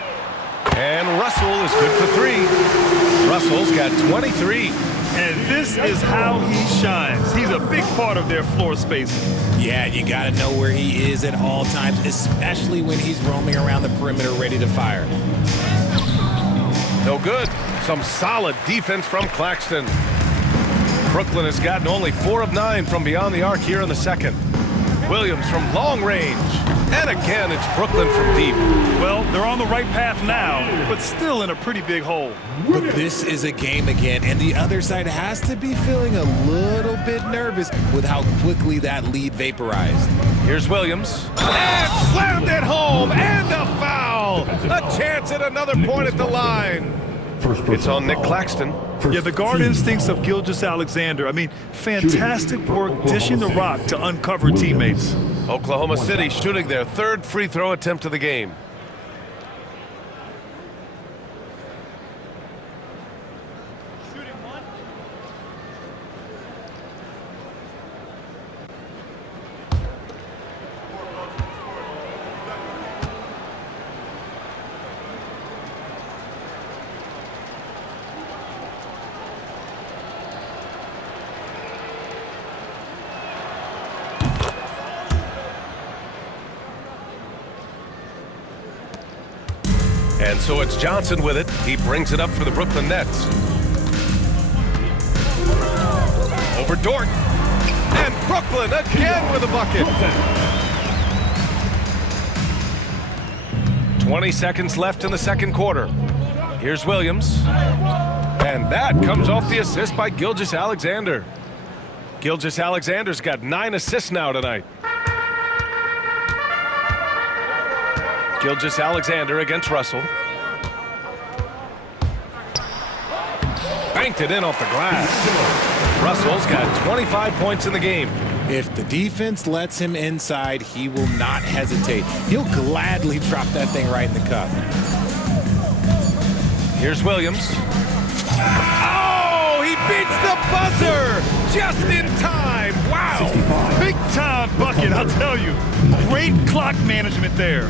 And Russell is good for 3. Russell's got 23. And this is how he shines. He's a big part of their floor spacing. Yeah, you got to know where he is at all times, especially when he's roaming around the perimeter ready to fire. No good. Some solid defense from Claxton. Brooklyn has gotten only 4 of 9 from beyond the arc here in the second. Williams from long range. And again, it's Brooklyn from deep. Well, they're on the right path now, but still in a pretty big hole. But this is a game again, and the other side has to be feeling a little bit nervous with how quickly that lead vaporized. Here's Williams. And slammed it home, and a foul. A chance at another point at the line. It's on Nick Claxton. Yeah, the guard instincts of Gilgeous-Alexander. I mean, fantastic work dishing the rock to uncover teammates. Oklahoma City shooting their 3rd free throw attempt of the game. And so it's Johnson with it. He brings it up for the Brooklyn Nets. Over Dort. And Brooklyn again with a bucket. 20 seconds left in the second quarter. Here's Williams. And that comes off the assist by Gilgeous-Alexander. Gilgeous-Alexander's got 9 assists now tonight. Gilgeous-Alexander against Russell. Banked it in off the glass. Russell's got 25 points in the game. If the defense lets him inside, he will not hesitate. He'll gladly drop that thing right in the cup. Here's Williams. Oh, he beats the buzzer just in time. Wow. Big time bucket, I'll tell you. Great clock management there.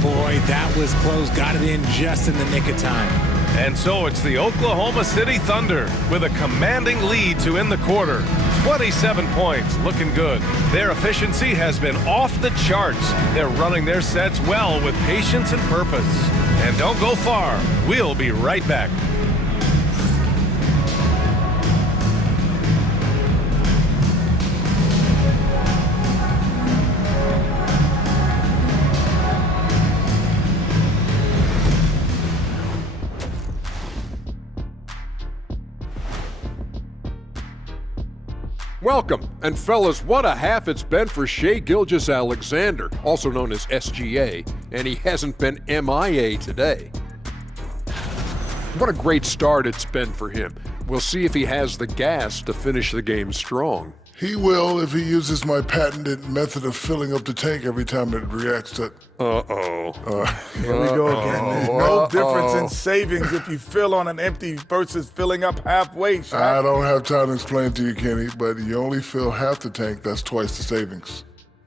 Boy, that was close. Got it in just in the nick of time. And so it's the Oklahoma City Thunder with a commanding lead to end the quarter. 27 points, looking good. Their efficiency has been off the charts. They're running their sets well with patience and purpose. And don't go far. We'll be right back. Welcome, and fellas, what a half it's been for Shai Gilgeous-Alexander, also known as SGA, and he hasn't been MIA today. What a great start it's been for him. We'll see if he has the gas to finish the game strong. He will if he uses my patented method of filling up the tank every time it reacts to... Here we go again. There's no difference in savings if you fill on an empty versus filling up halfway, Shaq. I don't have time to explain to you, Kenny, but you only fill half the tank, that's twice the savings.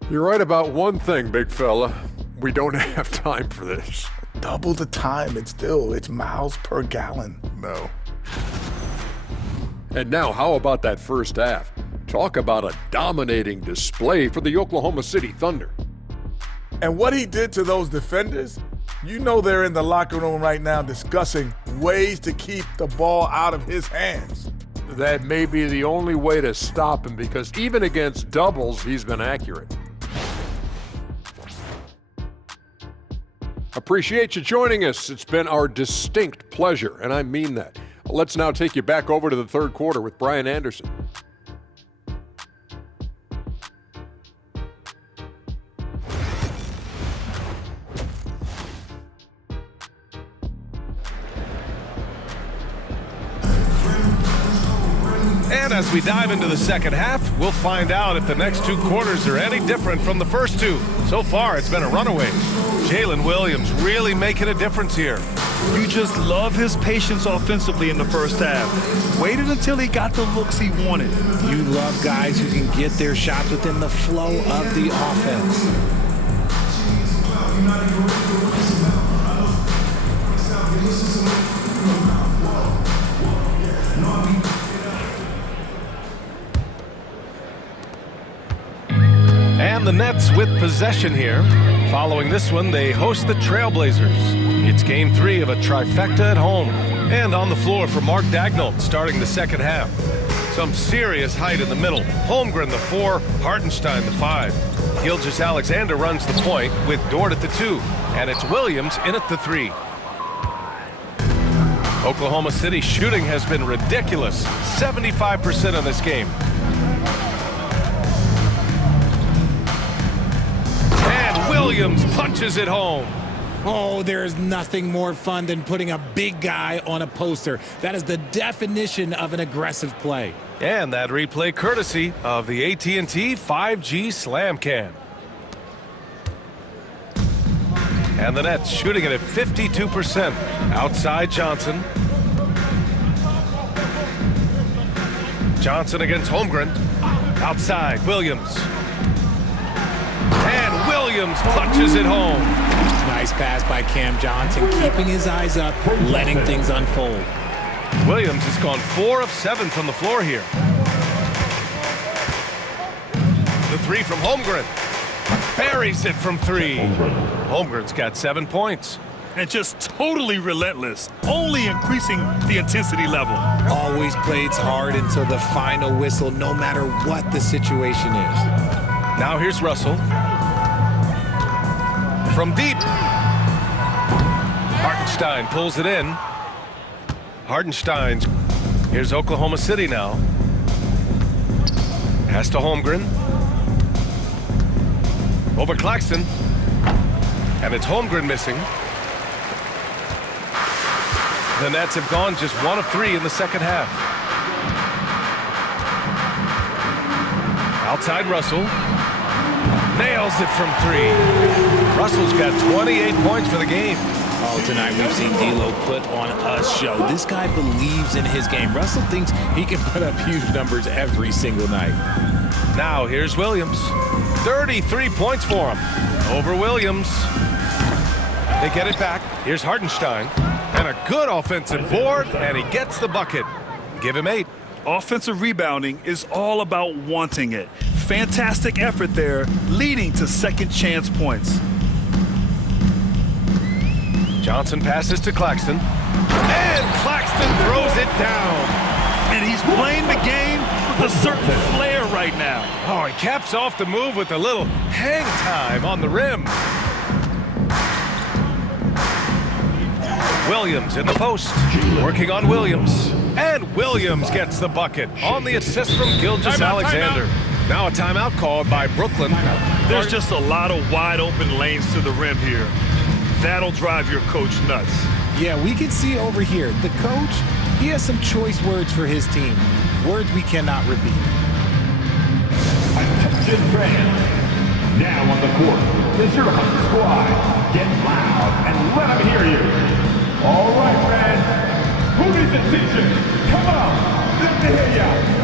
You're right about one thing, big fella. We don't have time for this. Double the time, it's miles per gallon. No. And now, how about that first half? Talk about a dominating display for the Oklahoma City Thunder. And what he did to those defenders, you know they're in the locker room right now discussing ways to keep the ball out of his hands. That may be the only way to stop him, because even against doubles, he's been accurate. Appreciate you joining us. It's been our distinct pleasure, and I mean that. Let's now take you back over to the third quarter with Brian Anderson. And as we dive into the second half, we'll find out if the next two quarters are any different from the first two. So far, it's been a runaway. Jalen Williams really making a difference here. You just love his patience offensively in the first half. Waited until he got the looks he wanted. You love guys who can get their shots within the flow of the offense. And the Nets with possession here. Following this one, they host the Trailblazers. It's game 3 of a trifecta at home. And on the floor for Mark Daigneault starting the second half. Some serious height in the middle. Holmgren the 4, Hartenstein the 5. Gilgeous-Alexander runs the point with Dort at the 2. And it's Williams in at the 3. Oklahoma City shooting has been ridiculous. 75% in this game. Williams punches it home. Oh, there is nothing more fun than putting a big guy on a poster. That is the definition of an aggressive play. And that replay courtesy of the AT&T 5G Slam Can. And the Nets shooting it at 52%. Outside Johnson. Johnson against Holmgren. Outside Williams. And Williams punches it home. Nice pass by Cam Johnson, keeping his eyes up, letting things unfold. Williams has gone 4 of 7 from the floor here. The 3 from Holmgren. Buries it from 3. Holmgren's got 7 points. And just totally relentless, only increasing the intensity level. Always plays hard until the final whistle, no matter what the situation is. Now here's Russell. From deep. Hartenstein pulls it in. Hartenstein's. Here's Oklahoma City now. Has to Holmgren. Over Claxton. And it's Holmgren missing. The Nets have gone just 1 of 3 in the second half. Outside Russell. Nails it from 3. Russell's got 28 points for the game. Oh, tonight we've seen D'Lo put on a show. This guy believes in his game. Russell thinks he can put up huge numbers every single night. Now here's Williams. 33 points for him. Over Williams. They get it back. Here's Hartenstein. And a good offensive board, and he gets the bucket. Give him 8. Offensive rebounding is all about wanting it. Fantastic effort there, leading to second chance points. Johnson passes to Claxton. And Claxton throws it down. And he's playing the game with a certain flair right now. Oh, he caps off the move with a little hang time on the rim. Williams in the post. Working on Williams. And Williams gets the bucket on the assist from Gilgeous-Alexander. Now a timeout called by Brooklyn. There's just a lot of wide open lanes to the rim here. That'll drive your coach nuts. Yeah, we can see over here, the coach, he has some choice words for his team. Words we cannot repeat. Attention fans. Now on the court is your home squad. Get loud and let them hear you. All right, fans. Who needs attention? Come on. Let me hear ya.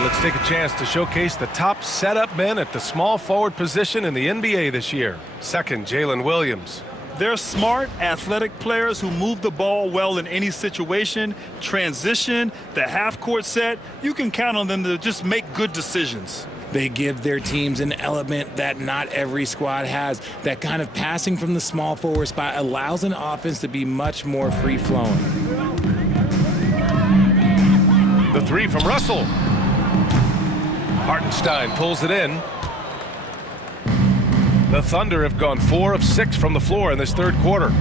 right, let's take a chance to showcase the top setup men at the small forward position in the NBA this year. Second, Jalen Williams. They're smart, athletic players who move the ball well in any situation, transition, the half-court set. You can count on them to just make good decisions. They give their teams an element that not every squad has. That kind of passing from the small forward spot allows an offense to be much more free-flowing. The three from Russell. Hartenstein pulls it in. The Thunder have gone 4 of 6 from the floor in this third quarter.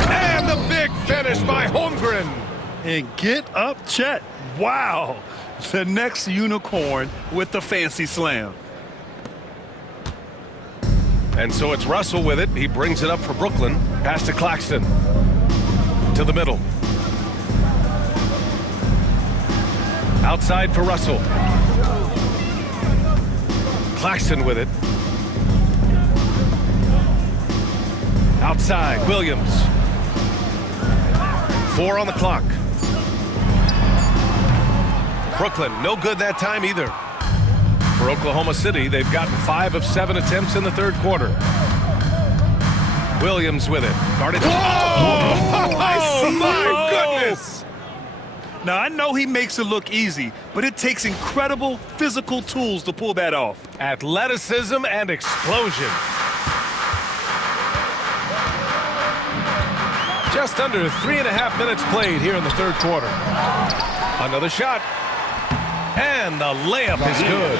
And the big finish by Holmgren. And get up, Chet. Wow. The next unicorn with the fancy slam. And so it's Russell with it. He brings it up for Brooklyn. Pass to Claxton. To the middle. Outside for Russell. Claxton with it. Outside, Williams. 4 on the clock. Brooklyn, no good that time either. For Oklahoma City, they've gotten 5 of 7 attempts in the third quarter. Williams with it. Guarded. Oh, my goodness! Now, I know he makes it look easy, but it takes incredible physical tools to pull that off. Athleticism and explosion. Just under 3.5 minutes played here in the third quarter. Another shot. And the layup is good.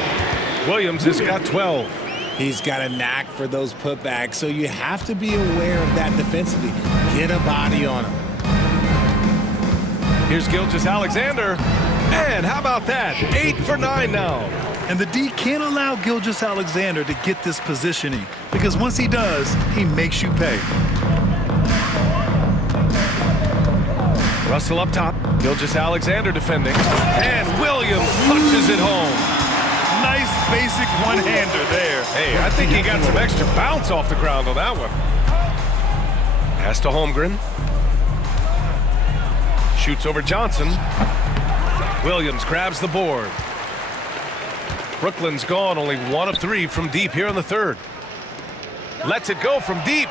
Williams has got 12. He's got a knack for those putbacks, so you have to be aware of that defensively. Get a body on him. Here's Gilgeous-Alexander. And how about that? 8 for 9 now. And the D can't allow Gilgeous-Alexander to get this positioning, because once he does, he makes you pay. Russell up top. Gilgeous-Alexander defending. And Williams punches it home. Nice basic one-hander there. Hey, I think he got some extra bounce off the ground on that one. Pass to Holmgren. Shoots over Johnson. Williams grabs the board. Brooklyn's gone only 1 of 3 from deep here in the third. Lets it go from deep.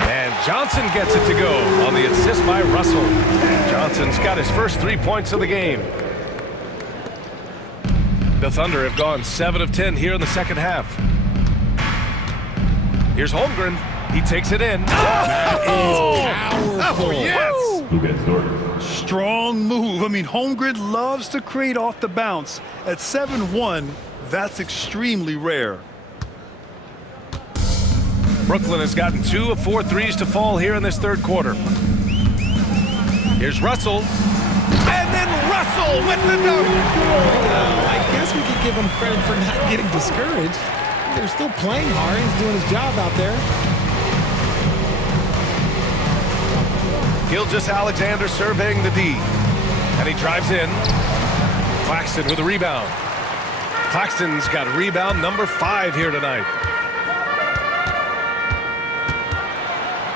And Johnson gets it to go on the assist by Russell. Johnson's got his first 3 points of the game. The Thunder have gone 7 of 10 here in the second half. Here's Holmgren. He takes it in. That is powerful. Oh, yes. Strong move. I mean, Holmgren loves to create off the bounce. At 7-1, that's extremely rare. Brooklyn has gotten 2 of 4 threes to fall here in this third quarter. Here's Russell. And then Russell with the dunk. I guess we could give him credit for not getting discouraged. They're still playing hard. He's doing his job out there. Gilgeous-Alexander surveying the D. And he drives in. Claxton with a rebound. Claxton's got rebound number 5 here tonight.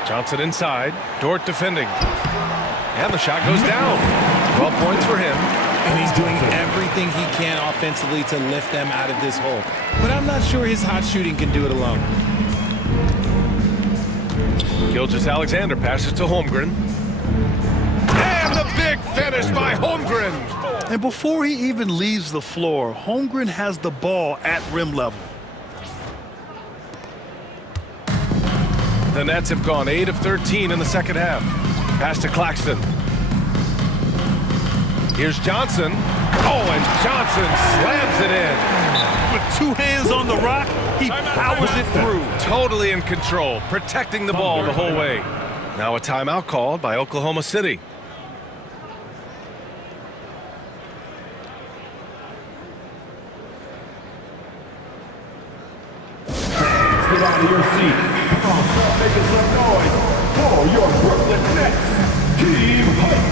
Johnson inside. Dort defending. And the shot goes down. 12 points for him. And he's doing everything he can offensively to lift them out of this hole. But I'm not sure his hot shooting can do it alone. Gilgeous-Alexander passes to Holmgren. And the big finish by Holmgren. And before he even leaves the floor, Holmgren has the ball at rim level. The Nets have gone 8 of 13 in the second half. Pass to Claxton. Here's Johnson. Oh, and Johnson slams it in. With 2 hands on the rock, he powers it through. Totally in control, protecting the ball the whole way. Now a timeout called by Oklahoma City. Get out of your seat. Start making some noise for your Brooklyn Nets. Team Hype.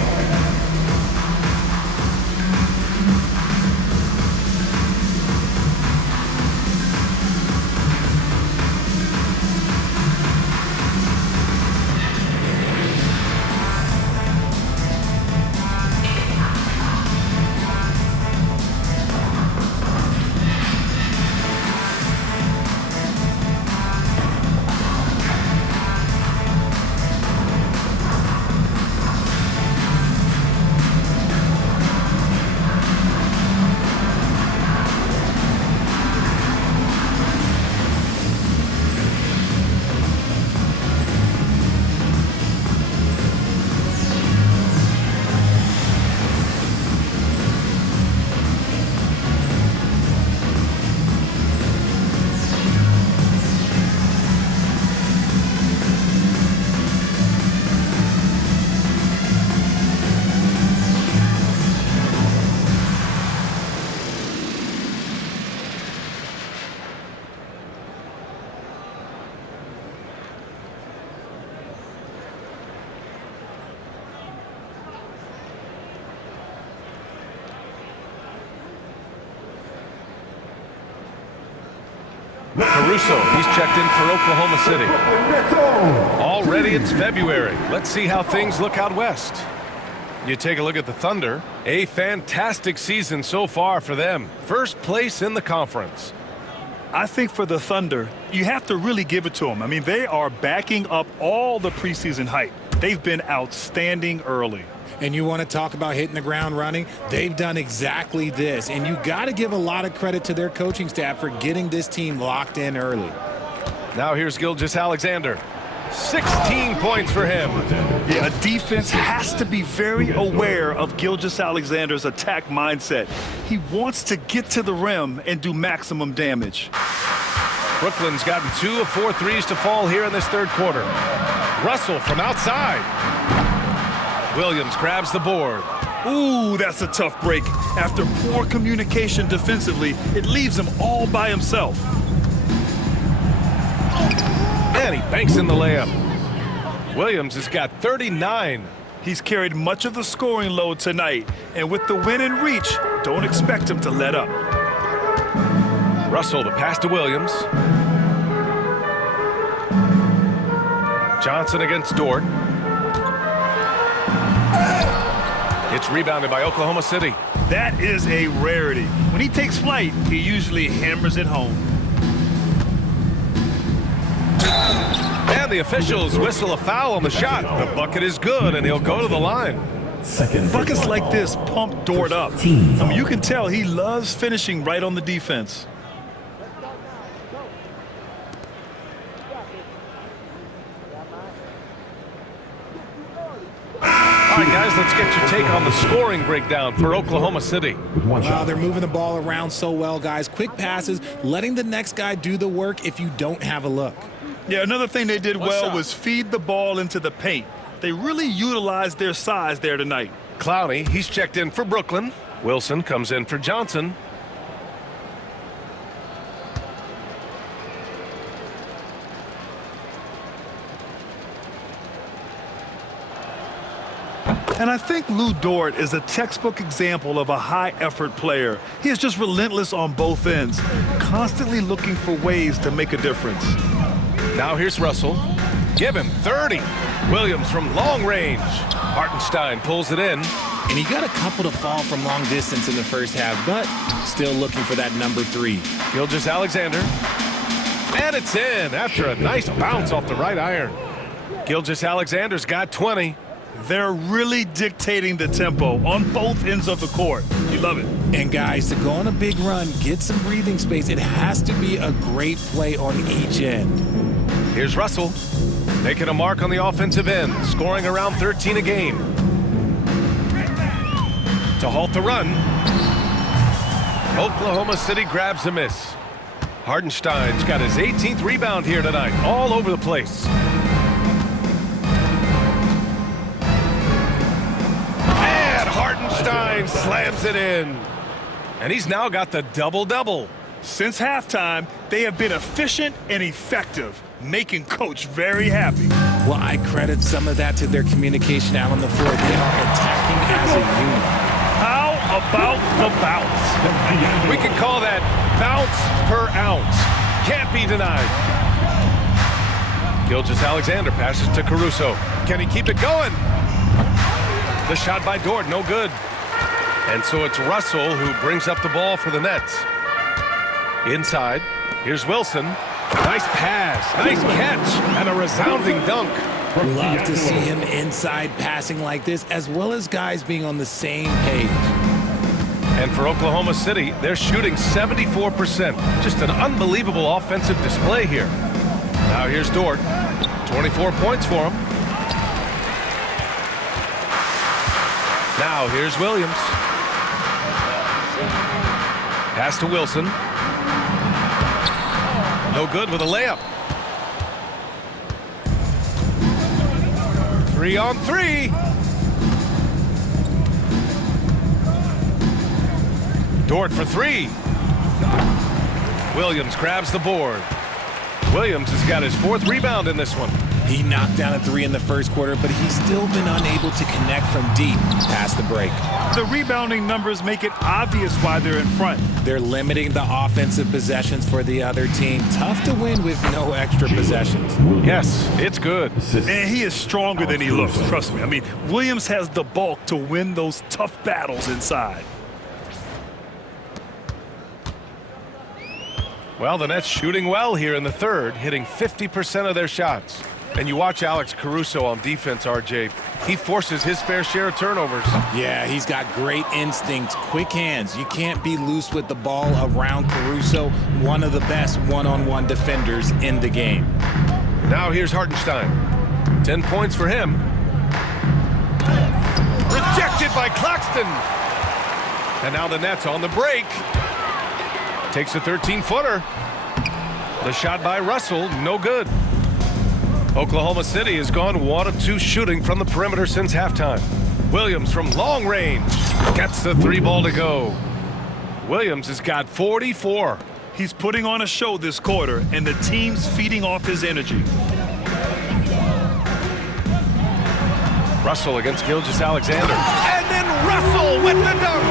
Caruso, he's checked in for Oklahoma City. Already it's February. Let's see how things look out west. You take a look at the Thunder. A fantastic season so far for them. First place in the conference. I think for the Thunder, you have to really give it to them. I mean, they are backing up all the preseason hype. They've been outstanding early. And you want to talk about hitting the ground running? They've done exactly this. And you got to give a lot of credit to their coaching staff for getting this team locked in early. Now here's Gilgeous-Alexander. 16 points for him. Yeah, a defense has to be very aware of Gilgeous-Alexander's attack mindset. He wants to get to the rim and do maximum damage. Brooklyn's gotten 2 of 4 threes to fall here in this third quarter. Russell from outside. Williams grabs the board. Ooh, that's a tough break. After poor communication defensively, it leaves him all by himself. And he banks in the layup. Williams has got 39. He's carried much of the scoring load tonight, and with the win in reach, don't expect him to let up. Russell, the pass to Williams. Johnson against Dort. It's rebounded by Oklahoma City. That is a rarity. When he takes flight, he usually hammers it home. And the officials whistle a foul on the shot. The bucket is good, and he'll go to the line. Buckets like this pump Dort up. I mean, you can tell he loves finishing right on the defense. All right, guys, let's get your take on the scoring breakdown for Oklahoma City. Wow, they're moving the ball around so well, guys. Quick passes, letting the next guy do the work if you don't have a look. Yeah, another thing they did well was feed the ball into the paint. They really utilized their size there tonight. Clowney, he's checked in for Brooklyn. Wilson comes in for Johnson. And I think Lou Dort is a textbook example of a high-effort player. He is just relentless on both ends, constantly looking for ways to make a difference. Now here's Russell. Give him 30. Williams from long range. Hartenstein pulls it in. And he got a couple to fall from long distance in the first half, but still looking for that number 3. Gilgeous-Alexander. And it's in after a nice bounce off the right iron. Gilgeous-Alexander's got 20. They're really dictating the tempo on both ends of the court. You love it. And guys, to go on a big run, get some breathing space, it has to be a great play on each end. Here's Russell, making a mark on the offensive end, scoring around 13 a game. To halt the run, Oklahoma City grabs a miss. Hartenstein's got his 18th rebound here tonight, all over the place. Hartenstein slams it in. And he's now got the double-double. Since halftime, they have been efficient and effective, making Coach very happy. Well, I credit some of that to their communication out on the floor. They are attacking as a unit. How about the bounce? We can call that bounce per ounce. Can't be denied. Gilgeous-Alexander passes to Caruso. Can he keep it going? The shot by Dort, no good. And so it's Russell who brings up the ball for the Nets. Inside, here's Wilson. Nice pass, nice catch, and a resounding dunk. Love to see him inside passing like this, as well as guys being on the same page. And for Oklahoma City, they're shooting 74%. Just an unbelievable offensive display here. Now here's Dort. 24 points for him. Now here's Williams. Pass to Wilson. No good with a layup. 3-on-3. Dort for 3. Williams grabs the board. Williams has got his 4th rebound in this one. He knocked down a 3 in the first quarter, but he's still been unable to connect from deep past the break. The rebounding numbers make it obvious why they're in front. They're limiting the offensive possessions for the other team. Tough to win with no extra possessions. Yes, it's good. And he is stronger than he looks, trust me. I mean, Williams has the bulk to win those tough battles inside. Well, the Nets shooting well here in the third, hitting 50% of their shots. And you watch Alex Caruso on defense, RJ. He forces his fair share of turnovers. Yeah, he's got great instincts, quick hands. You can't be loose with the ball around Caruso, one of the best one-on-one defenders in the game. Now here's Hartenstein. 10 points for him. Rejected by Claxton. And now the Nets on the break. Takes a 13-footer. The shot by Russell, no good. Oklahoma City has gone 1 of 2 shooting from the perimeter since halftime. Williams from long range gets the 3 ball to go. Williams has got 44. He's putting on a show this quarter, and the team's feeding off his energy. Russell against Gilgeous-Alexander. And then Russell with the dunk.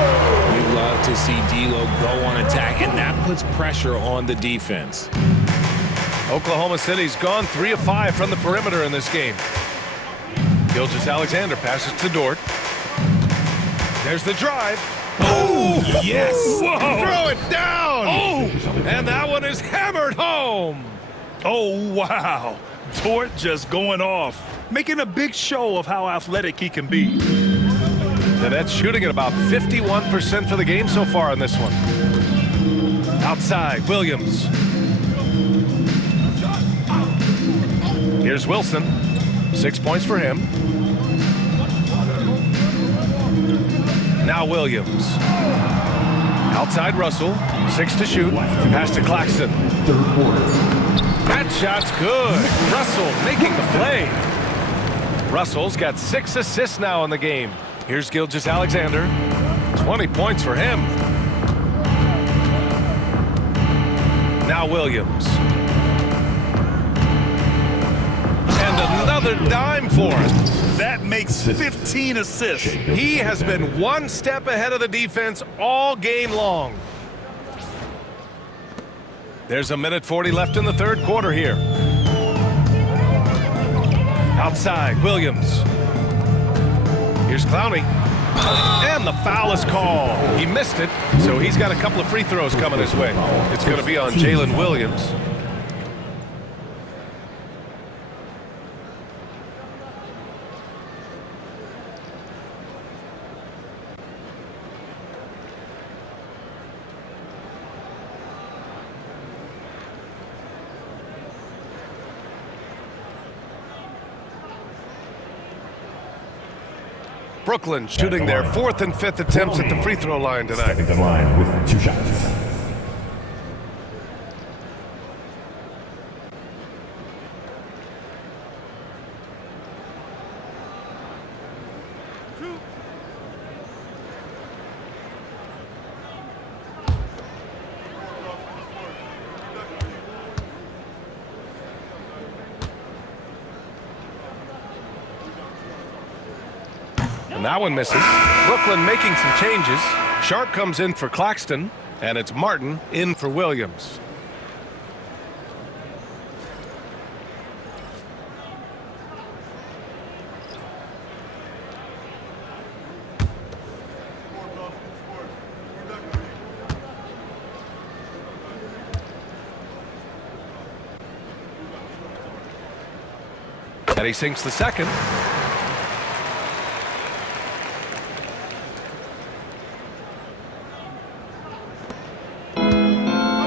We love to see D'Lo go on attack, and that puts pressure on the defense. Oklahoma City's gone 3 of 5 from the perimeter in this game. Gilgeous-Alexander passes to Dort. There's the drive. Oh, yes! Whoa. Throw it down! Oh! And that one is hammered home! Oh, wow. Dort just going off, making a big show of how athletic he can be. The Nets shooting at about 51% for the game so far on this one. Outside, Williams. Here's Wilson. 6 points for him. Now Williams. Outside Russell. 6 to shoot. Pass to Claxton. Third quarter. That shot's good. Russell making the play. Russell's got 6 assists now in the game. Here's Gilgeous-Alexander. 20 points for him. Now Williams. And another dime for him. That makes 15 assists. He has been 1 step ahead of the defense all game long. There's a minute 40 left in the third quarter here. Outside, Williams. Here's Clowney. And the foul is called. He missed it, so he's got a couple of free throws coming his way. It's going to be on Jalen Williams. Brooklyn shooting their 4th and 5th attempts at the free throw line tonight. Stepping to the line with 2 shots. And that one misses. Brooklyn making some changes. Sharp comes in for Claxton, and it's Martin in for Williams. And he sinks the second.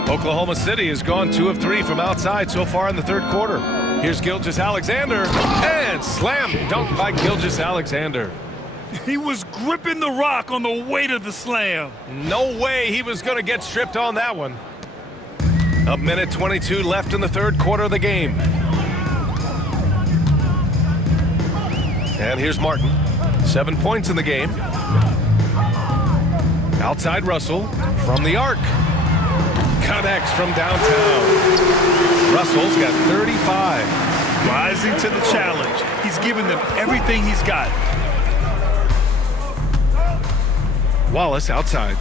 Oklahoma City has gone 2 of 3 from outside so far in the third quarter. Here's Gilgeous-Alexander, and slam dunk by Gilgeous-Alexander. He was gripping the rock on the way to the slam. No way he was going to get stripped on that one. A minute 22 left in the third quarter of the game. And here's Martin. 7 points in the game. Outside Russell from the arc. Connects from downtown. Russell's got 35. rising to the challenge. He's giving them everything he's got. Wallace outside.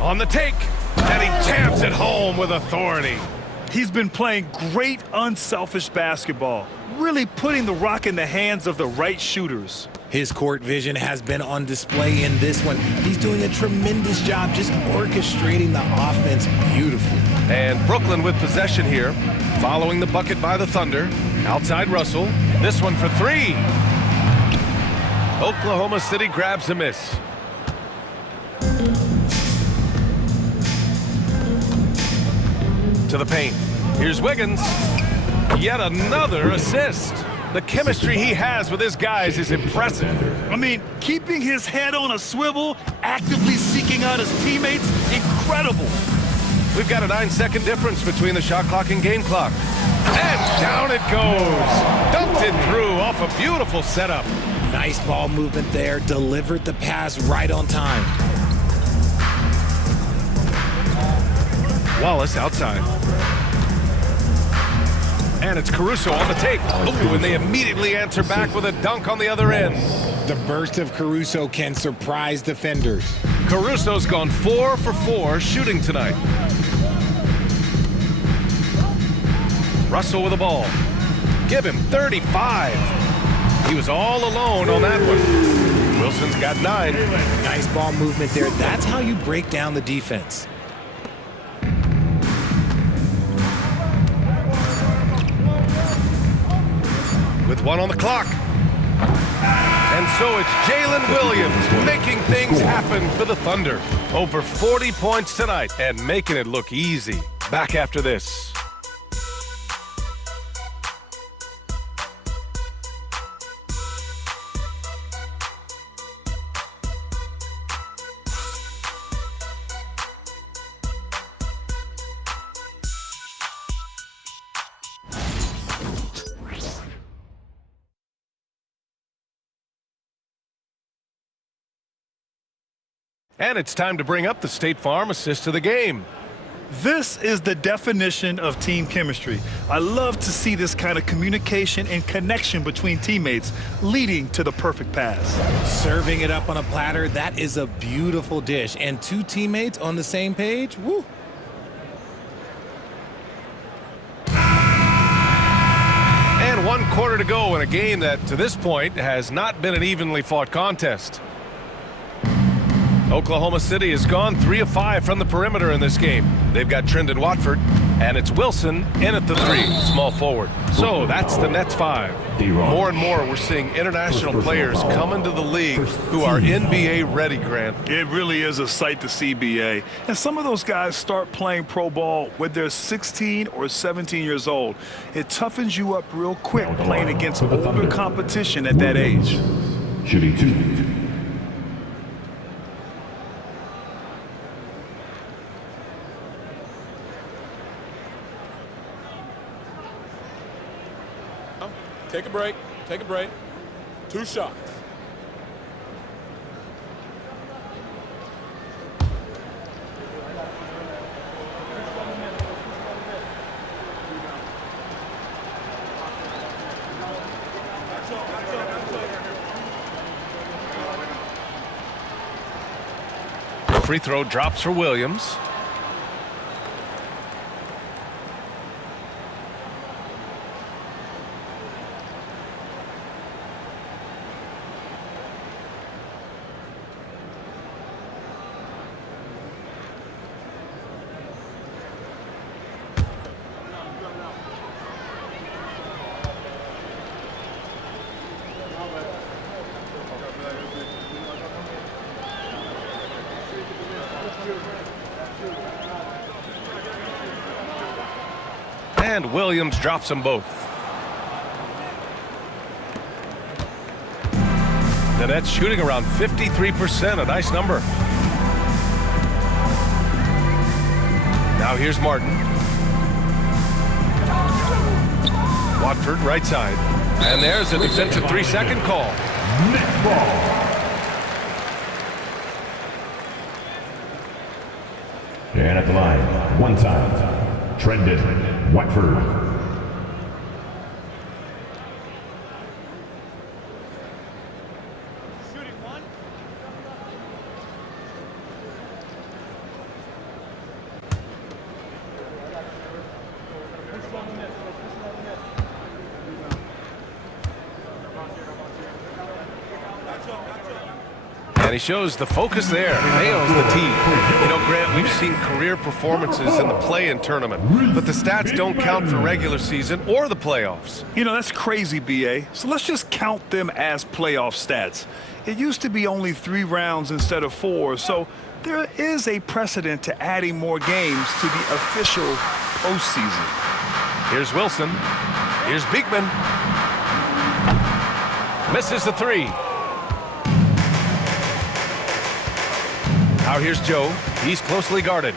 On the take, and he jams it home with authority. He's been playing great, unselfish basketball, really putting the rock in the hands of the right shooters. His court vision has been on display in this one. He's doing a tremendous job just orchestrating the offense beautifully. And Brooklyn with possession here, following the bucket by the Thunder. Outside Russell, this one for three. Oklahoma City grabs a miss. To the paint. Here's Wiggins. Yet another assist. The chemistry he has with his guys is impressive. I mean, keeping his head on a swivel, actively seeking out his teammates, incredible. We've got a 9-second difference between the shot clock and game clock. And down it goes. Dumped it through off a beautiful setup. Nice ball movement there. Delivered the pass right on time. Wallace outside. And it's Caruso on the take. Ooh, and they immediately answer back with a dunk on the other end. The burst of Caruso can surprise defenders. Caruso's gone 4 for 4 shooting tonight. Russell with the ball. Give him 35. He was all alone on that one. Wilson's got 9. Nice ball movement there. That's how you break down the defense. With 1 on the clock. And so it's Jalen Williams making things happen for the Thunder. Over 40 points tonight and making it look easy. Back after this. And it's time to bring up the State Farm assist of the game. This is the definition of team chemistry. I love to see this kind of communication and connection between teammates leading to the perfect pass. Serving it up on a platter, that is a beautiful dish. And 2 teammates on the same page, woo. And 1 quarter to go in a game that, to this point, has not been an evenly fought contest. Oklahoma City has gone 3 of 5 from the perimeter in this game. They've got Trendon Watford, and it's Wilson in at the 3, small forward. So that's the Nets 5. More and more we're seeing international players come into the league who are NBA ready, Grant. It really is a sight to see, BA. And some of those guys start playing pro ball when they're 16 or 17 years old. It toughens you up real quick playing against older competition at that age. Shooting 2. Take a break. Take a break. 2 shots. The free throw drops for Williams. And Williams drops them both. The Nets shooting around 53%, a nice number. Now here's Martin. Watford right side. And there's a defensive 3-second call. Net ball. And at the line, 1 time, Trendon Watford. And he shows the focus there. Nails the tee. You know, Grant, we've seen career performances in the play-in tournament, but the stats don't count for regular season or the playoffs. You know, that's crazy, BA. So let's just count them as playoff stats. It used to be only 3 rounds instead of 4, so there is a precedent to adding more games to the official postseason. Here's Wilson. Here's Beekman. Misses the 3. Now here's Joe. He's closely guarded.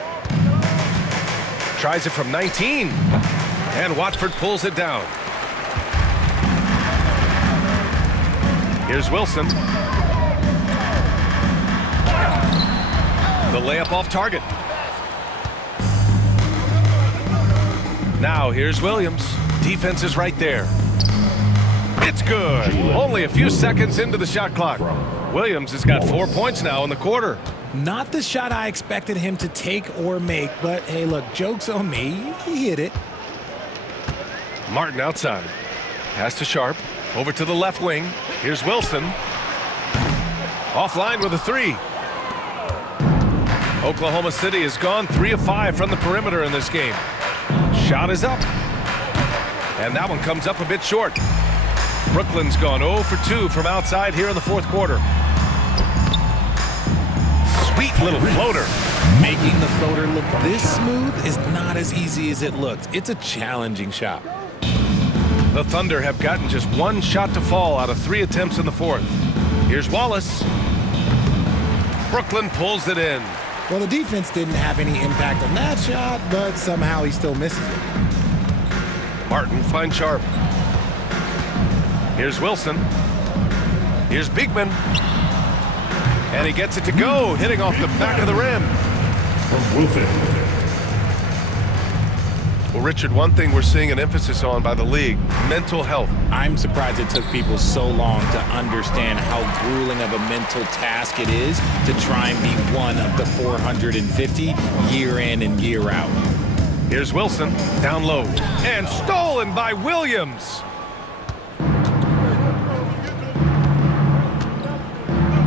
Tries it from 19. And Watford pulls it down. Here's Wilson. The layup off target. Now here's Williams. Defense is right there. It's good. Only a few seconds into the shot clock. Williams has got 4 points now in the quarter. Not the shot I expected him to take or make, but hey, look, joke's on me. He hit it. Martin outside. Pass to Sharp. Over to the left wing. Here's Wilson. Offline with a 3. Oklahoma City has gone 3 of 5 from the perimeter in this game. Shot is up. And that one comes up a bit short. Brooklyn's gone 0 for 2 from outside here in the fourth quarter. Sweet little floater. Making the floater look this smooth is not as easy as it looked. It's a challenging shot. The Thunder have gotten just 1 shot to fall out of 3 attempts in the fourth. Here's Wallace. Brooklyn pulls it in. Well, the defense didn't have any impact on that shot, but somehow he still misses it. Martin finds Sharp. Here's Wilson. Here's Beekman. And he gets it to go, hitting off the back of the rim. From Wilson. Well, Richard, one thing we're seeing an emphasis on by the league, mental health. I'm surprised it took people so long to understand how grueling of a mental task it is to try and be one of the 450 year in and year out. Here's Wilson, down low, and stolen by Williams.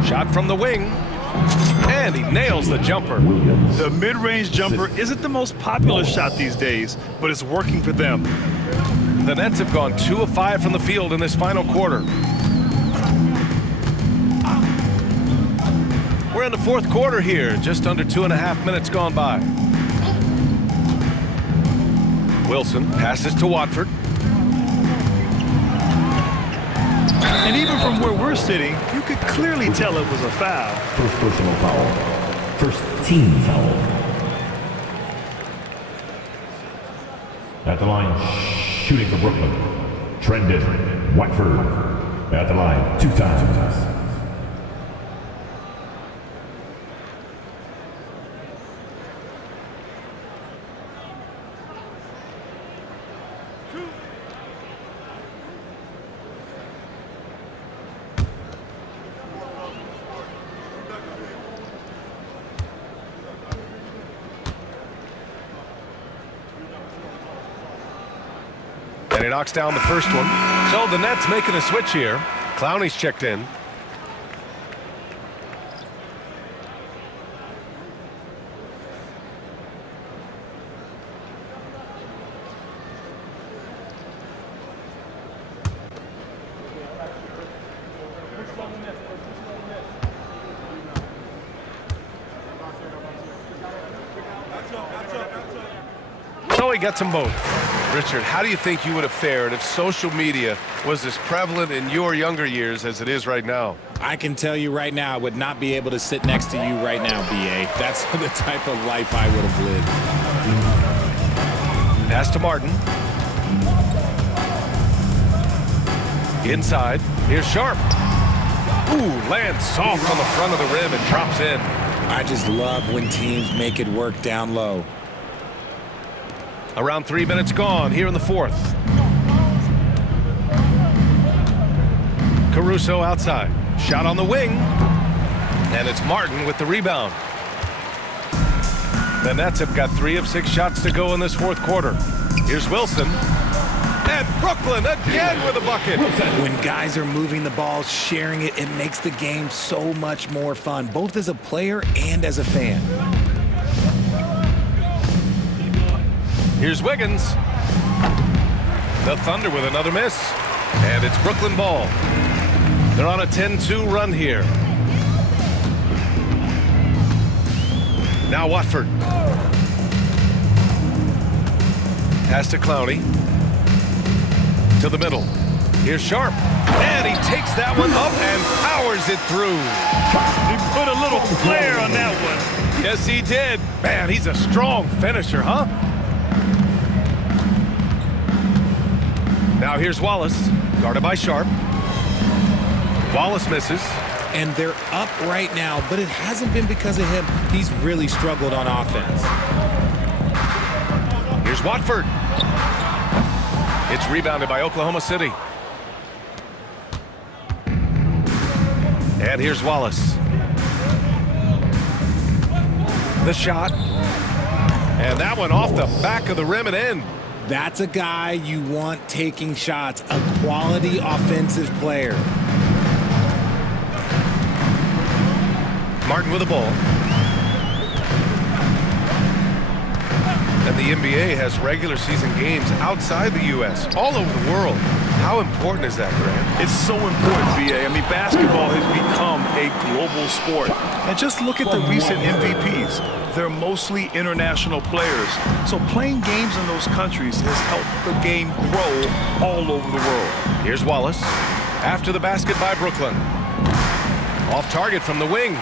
Shot from the wing, and he nails the jumper. The mid-range jumper isn't the most popular shot these days, but it's working for them. The Nets have gone 2 of 5 from the field in this final quarter. We're in the fourth quarter here, just under 2.5 minutes gone by. Wilson passes to Watford. And even from where we're sitting, you could clearly tell it was a foul. First personal foul. First team foul. At the line, shooting for Brooklyn. Trended. Watford. At the line, 2 times. And he knocks down the first one. So the Nets making a switch here. Clowney's checked in. So he gets them both. Richard, how do you think you would have fared if social media was as prevalent in your younger years as it is right now? I can tell you right now, I would not be able to sit next to you right now, BA. That's the type of life I would have lived. Pass to Martin. Inside. Here's Sharp. Ooh, lands soft on the front of the rim and drops in. I just love when teams make it work down low. Around 3 minutes gone here in the fourth. Caruso outside. Shot on the wing. And it's Martin with the rebound. The Nets have got 3 of 6 shots to go in this fourth quarter. Here's Wilson. And Brooklyn again with a bucket. When guys are moving the ball, sharing it, it makes the game so much more fun, both as a player and as a fan. Here's Wiggins. The Thunder with another miss. And it's Brooklyn ball. They're on a 10-2 run here. Now Watford. Pass to Clowney. To the middle. Here's Sharp. And he takes that one up and powers it through. He put a little flair on that one. Yes, he did. Man, he's a strong finisher, huh? Now here's Wallace, guarded by Sharp. Wallace misses. And they're up right now, but it hasn't been because of him. He's really struggled on offense. Here's Watford. It's rebounded by Oklahoma City. And here's Wallace. The shot. And that one off the back of the rim and in. That's a guy you want taking shots, a quality offensive player. Martin with the ball. And the NBA has regular season games outside the U.S., all over the world. How important is that, Grant? It's so important, B.A. I mean, basketball has become a global sport. And just look at the recent MVPs. They're mostly international players. So playing games in those countries has helped the game grow all over the world. Here's Wallace. After the basket by Brooklyn. Off target from the wing.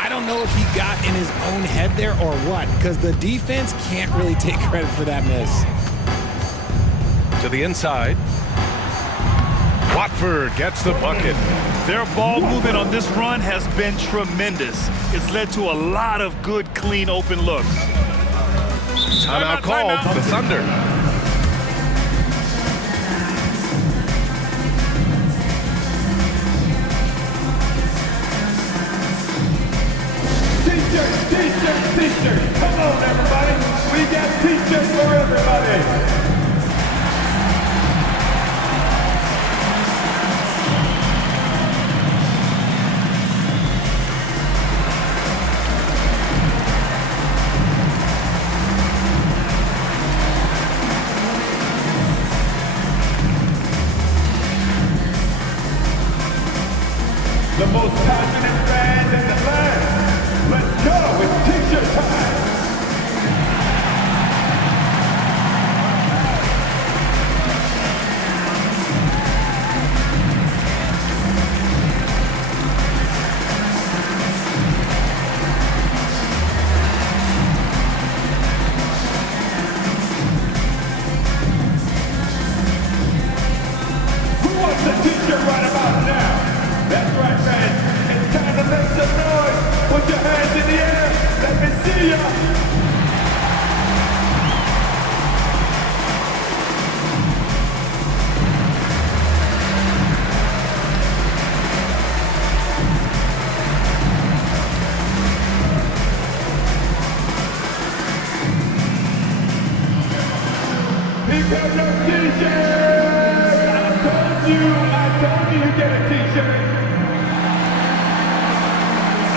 I don't know if he got in his own head there or what, because the defense can't really take credit for that miss. To the inside. Watford gets the bucket. Their ball movement on this run has been tremendous. It's led to a lot of good, clean, open looks. Timeout called for the Thunder. T-shirts. Come on, everybody. We got T-shirts for everybody. The most passionate fans in the land. Let's go with T-shirt time. Who wants a T-shirt right about now? That's right, fans. It's time to make some noise. Put your hands in the air. Let me see ya. Pick up your T-shirt. I told you get a T-shirt.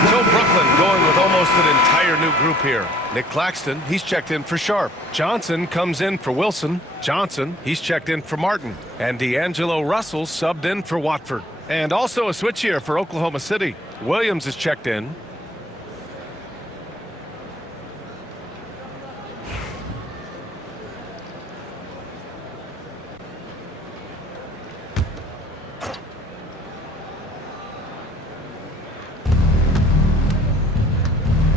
So Brooklyn going with almost an entire new group here. Nick Claxton, he's checked in for Sharp. Johnson comes in for Wilson. Johnson, he's checked in for Martin. And D'Angelo Russell subbed in for Watford. And also a switch here for Oklahoma City. Williams is checked in.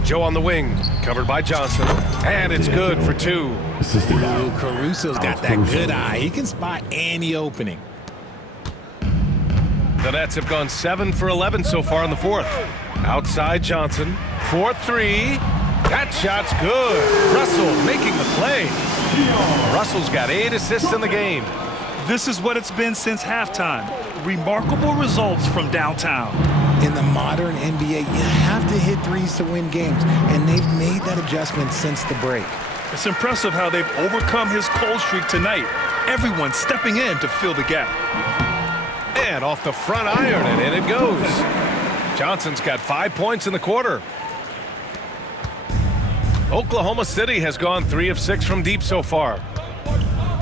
Joe on the wing, covered by Johnson, and it's good for two. Ooh, Caruso's got that good eye. He can spot any opening. The Nets have gone 7 for 11 so far in the fourth. Outside Johnson, 4-3. That shot's good. Russell making the play. Russell's got 8 assists in the game. This is what it's been since halftime. Remarkable results from downtown. In the modern NBA, you have to hit threes to win games, and they've made that adjustment since the break. It's impressive how they've overcome his cold streak tonight. Everyone stepping in to fill the gap. And off the front iron, and in it goes. Johnson's got 5 points in the quarter. Oklahoma City has gone 3 of 6 from deep so far.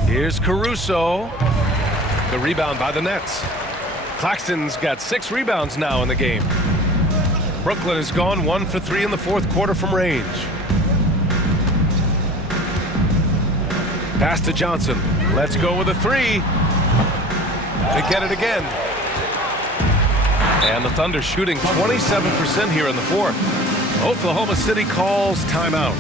Here's Caruso. The rebound by the Nets. Claxton's got 6 rebounds now in the game. Brooklyn has gone 1 for 3 in the fourth quarter from range. Pass to Johnson. Let's go with a 3. They get it again. And the Thunder shooting 27% here in the fourth. Oklahoma City calls timeout.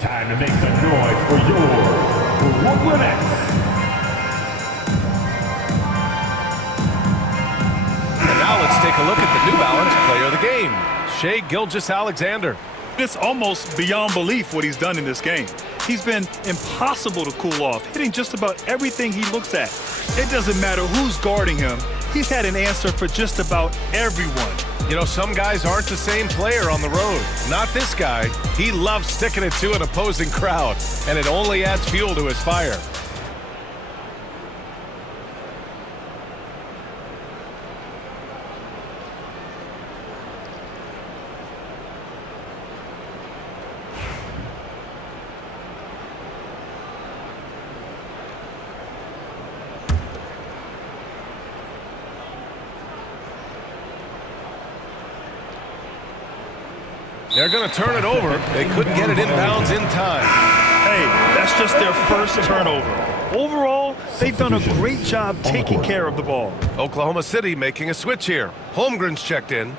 Time to make some noise for your Brooklyn Nets. And now let's take a look at the New Balance player of the game, Shai Gilgeous-Alexander. It's almost beyond belief what he's done in this game. He's been impossible to cool off, hitting just about everything he looks at. It doesn't matter who's guarding him. He's had an answer for just about everyone. You know, some guys aren't the same player on the road. Not this guy. He loves sticking it to an opposing crowd, and it only adds fuel to his fire. They're going to turn it over. They couldn't get it inbounds in time. Hey, that's just their first turnover. Overall, they've done a great job taking care of the ball. Oklahoma City making a switch here. Holmgren's checked in.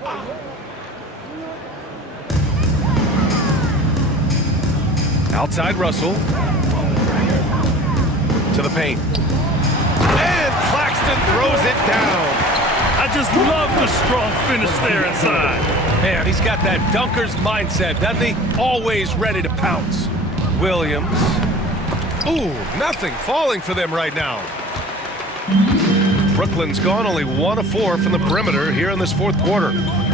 Outside Russell. To the paint. And Claxton throws it down. I just love the strong finish there inside. Man, he's got that dunker's mindset, doesn't he? Always ready to pounce. Williams. Ooh, nothing falling for them right now. Brooklyn's gone only 1 of 4 from the perimeter here in this fourth quarter.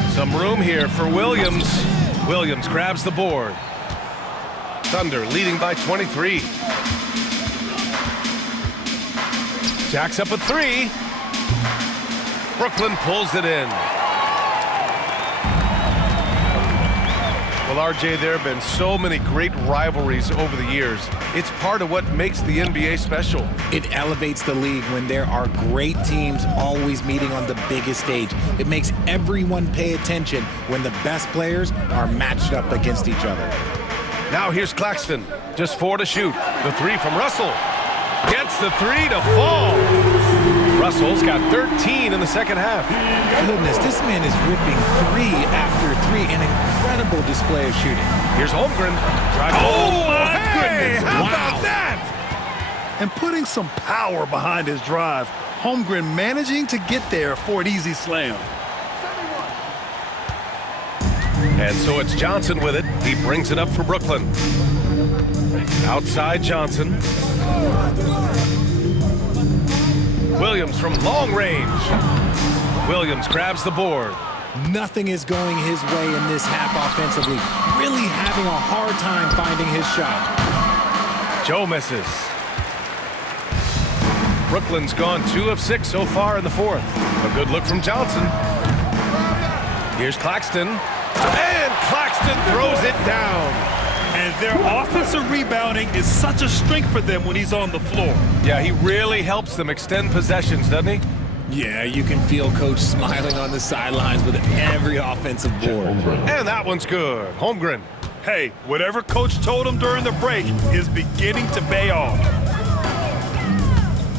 Some room here for Williams. Williams grabs the board. Thunder leading by 23. Jacks up a 3. Brooklyn pulls it in. Well, RJ, there have been so many great rivalries over the years. It's part of what makes the NBA special. It elevates the league when there are great teams always meeting on the biggest stage. It makes everyone pay attention when the best players are matched up against each other. Now here's Claxton. Just 4 to shoot. The 3 from Russell. Gets the 3 to fall. Russell's got 13 in the second half. Goodness, this man is ripping 3 after 3. An incredible display of shooting. Here's Holmgren. Oh, my goodness. How Wow. about that? And putting some power behind his drive, Holmgren managing to get there for an easy slam. And so it's Johnson with it. He brings it up for Brooklyn. Outside Johnson. Williams from long range. Williams grabs the board. Nothing is going his way in this half offensively. Really having a hard time finding his shot. Joe misses. Brooklyn's gone 2 of 6 so far in the fourth. A good look from Johnson. Here's Claxton. And Claxton throws it down. And their offensive rebounding is such a strength for them when he's on the floor. Yeah, he really helps them extend possessions, doesn't he? Yeah, you can feel Coach smiling on the sidelines with every offensive board. And that one's good. Holmgren. Hey, whatever Coach told him during the break is beginning to pay off.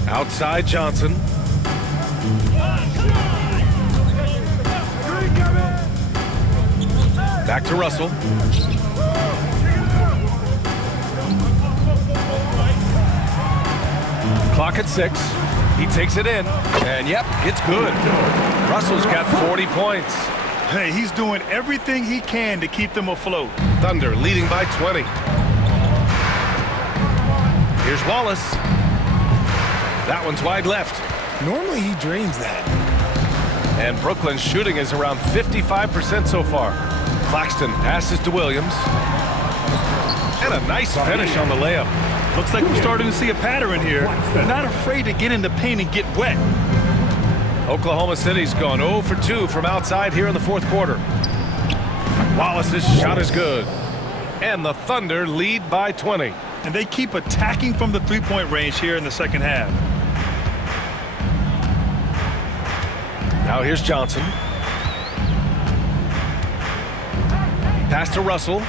Outside Johnson. Back to Russell. Clock at 6. He takes it in. And yep, it's good. Russell's got 40 points. Hey, he's doing everything he can to keep them afloat. Thunder leading by 20. Here's Wallace. That one's wide left. Normally he drains that. And Brooklyn's shooting is around 55% so far. Claxton passes to Williams. And a nice finish on the layup. Looks like we're starting to see a pattern here. Not afraid to get in the paint and get wet. Oklahoma City's gone 0 for 2 from outside here in the fourth quarter. Wallace's shot is good. And the Thunder lead by 20. And they keep attacking from the three-point range here in the second half. Now here's Johnson. Pass to Russell.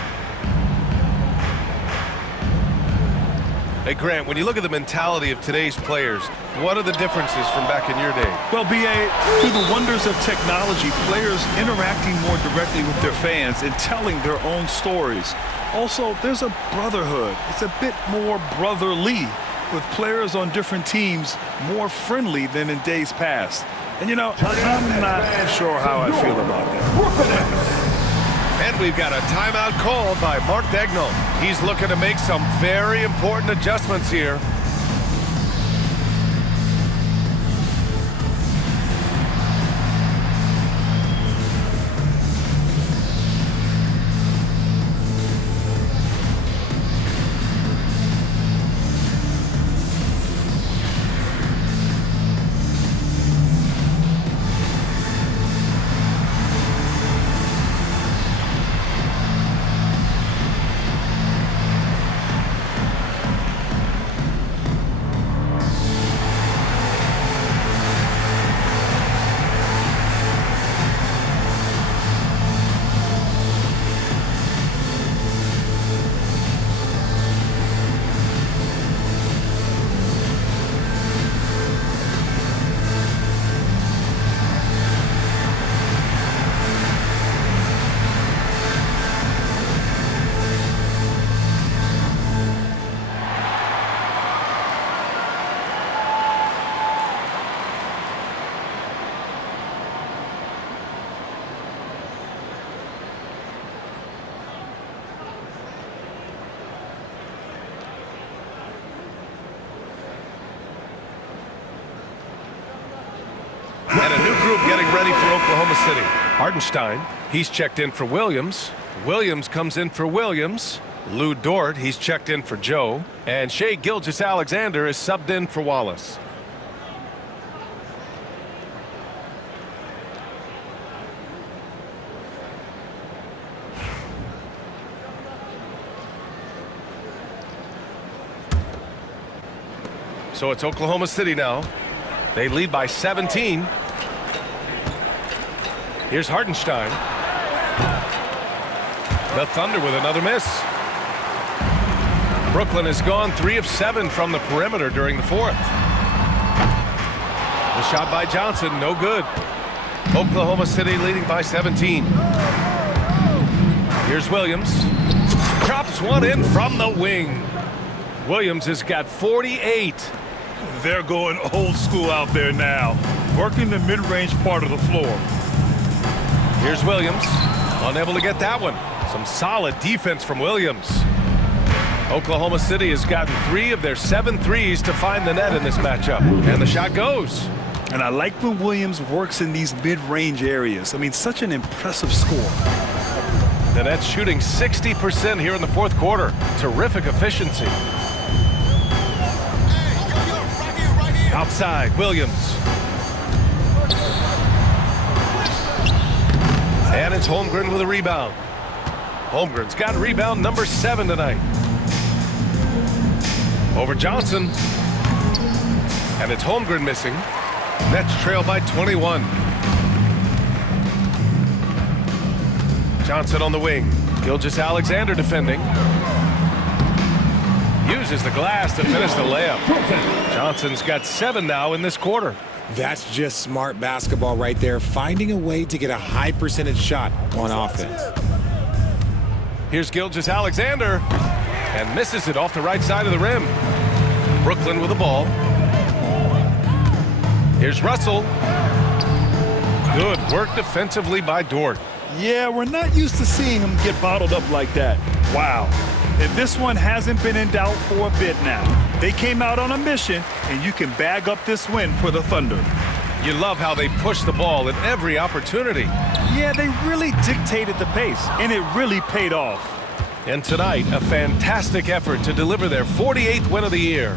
Hey, Grant, when you look at the mentality of today's players, what are the differences from back in your day? Well, B.A., through the wonders of technology, players interacting more directly with their fans and telling their own stories. Also, there's a brotherhood. It's a bit more brotherly, with players on different teams more friendly than in days past. And, you know, I'm not sure how I feel about that. And we've got a timeout called by Mark Dagnall. He's looking to make some very important adjustments here. And a new group getting ready for Oklahoma City. Hartenstein, he's checked in for Williams. Williams comes in for Williams. Lou Dort, he's checked in for Joe. And Shai Gilgeous-Alexander is subbed in for Wallace. So it's Oklahoma City now. They lead by 17. Here's Hartenstein. The Thunder with another miss. Brooklyn has gone 3 of 7 from the perimeter during the fourth. The shot by Johnson, no good. Oklahoma City leading by 17. Here's Williams. Drops one in from the wing. Williams has got 48. They're going old school out there now, working the mid-range part of the floor. Here's Williams. Unable to get that one. Some solid defense from Williams. Oklahoma City has gotten 3 of their 7 threes to find the net in this matchup. And the shot goes. And I like when Williams works in these mid-range areas. I mean, such an impressive score. The Nets shooting 60% here in the fourth quarter. Terrific efficiency. Outside, Williams. And it's Holmgren with a rebound. Holmgren's got rebound number 7 tonight. Over Johnson. And it's Holmgren missing. Nets trail by 21. Johnson on the wing. Gilgeous-Alexander defending. Uses the glass to finish the layup. Johnson's got 7 now in this quarter. That's just smart basketball right there, finding a way to get a high percentage shot on offense. Here's Gilgeous-Alexander, and misses it off the right side of the rim. Brooklyn with the ball. Here's Russell. Good work defensively by Dort. Yeah, we're not used to seeing him get bottled up like that. Wow. And this one hasn't been in doubt for a bit now. They came out on a mission, and you can bag up this win for the Thunder. You love how they push the ball at every opportunity. Yeah, they really dictated the pace, and it really paid off. And tonight, a fantastic effort to deliver their 48th win of the year.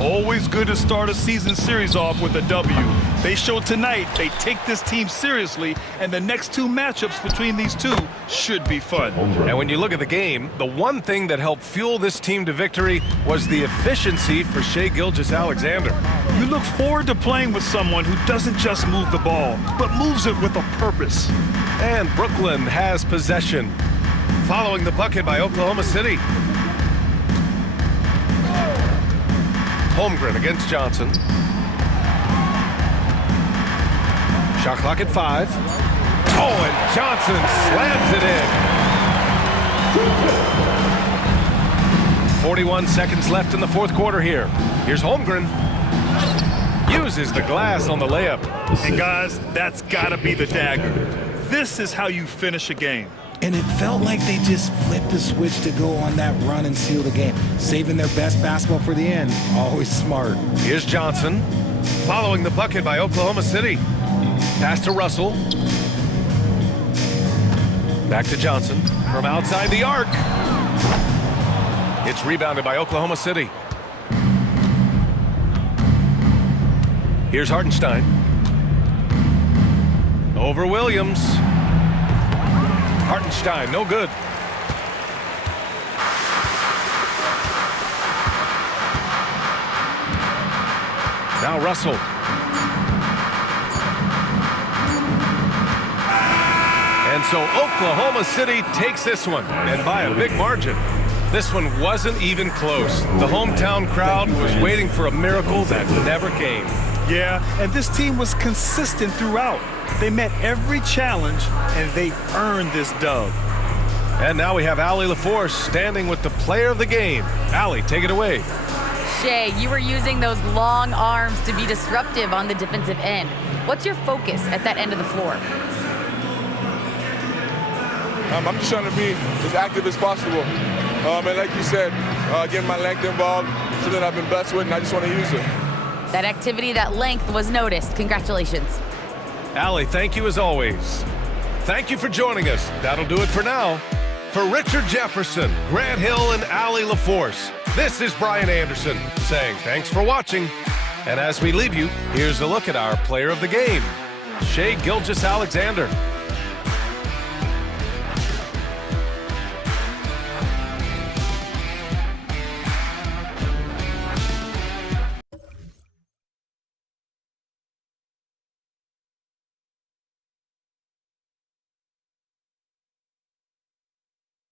Always good to start a season series off with a W. They showed tonight they take this team seriously, and the next 2 matchups between these two should be fun. And when you look at the game, the one thing that helped fuel this team to victory was the efficiency for Shai Gilgeous-Alexander. You look forward to playing with someone who doesn't just move the ball, but moves it with a purpose. And Brooklyn has possession. Following the bucket by Oklahoma City. Holmgren against Johnson. Shot clock at 5. Oh, and Johnson slams it in. 41 seconds left in the fourth quarter here. Here's Holmgren. Uses the glass on the layup. And guys, that's got to be the dagger. This is how you finish a game. And it felt like they just flipped the switch to go on that run and seal the game, saving their best basketball for the end. Always smart. Here's Johnson. Following the bucket by Oklahoma City. Pass to Russell. Back to Johnson from outside the arc. It's rebounded by Oklahoma City. Here's Hartenstein. Over Williams. Hartenstein, no good. Now Russell. And so Oklahoma City takes this one, and by a big margin. This one wasn't even close. The hometown crowd was waiting for a miracle that never came. Yeah, and this team was consistent throughout. They met every challenge, and they earned this dub. And now we have Allie LaForce standing with the player of the game. Allie, take it away. Shai, you were using those long arms to be disruptive on the defensive end. What's your focus at that end of the floor? I'm just trying to be as active as possible. And like you said, getting my length involved, something I've been blessed with, and I just want to use it. That activity, that length was noticed. Congratulations. Allie, thank you as always. Thank you for joining us. That'll do it for now. For Richard Jefferson, Grant Hill, and Allie LaForce, this is Brian Anderson saying thanks for watching. And as we leave you, here's a look at our player of the game, Shai Gilgeous-Alexander.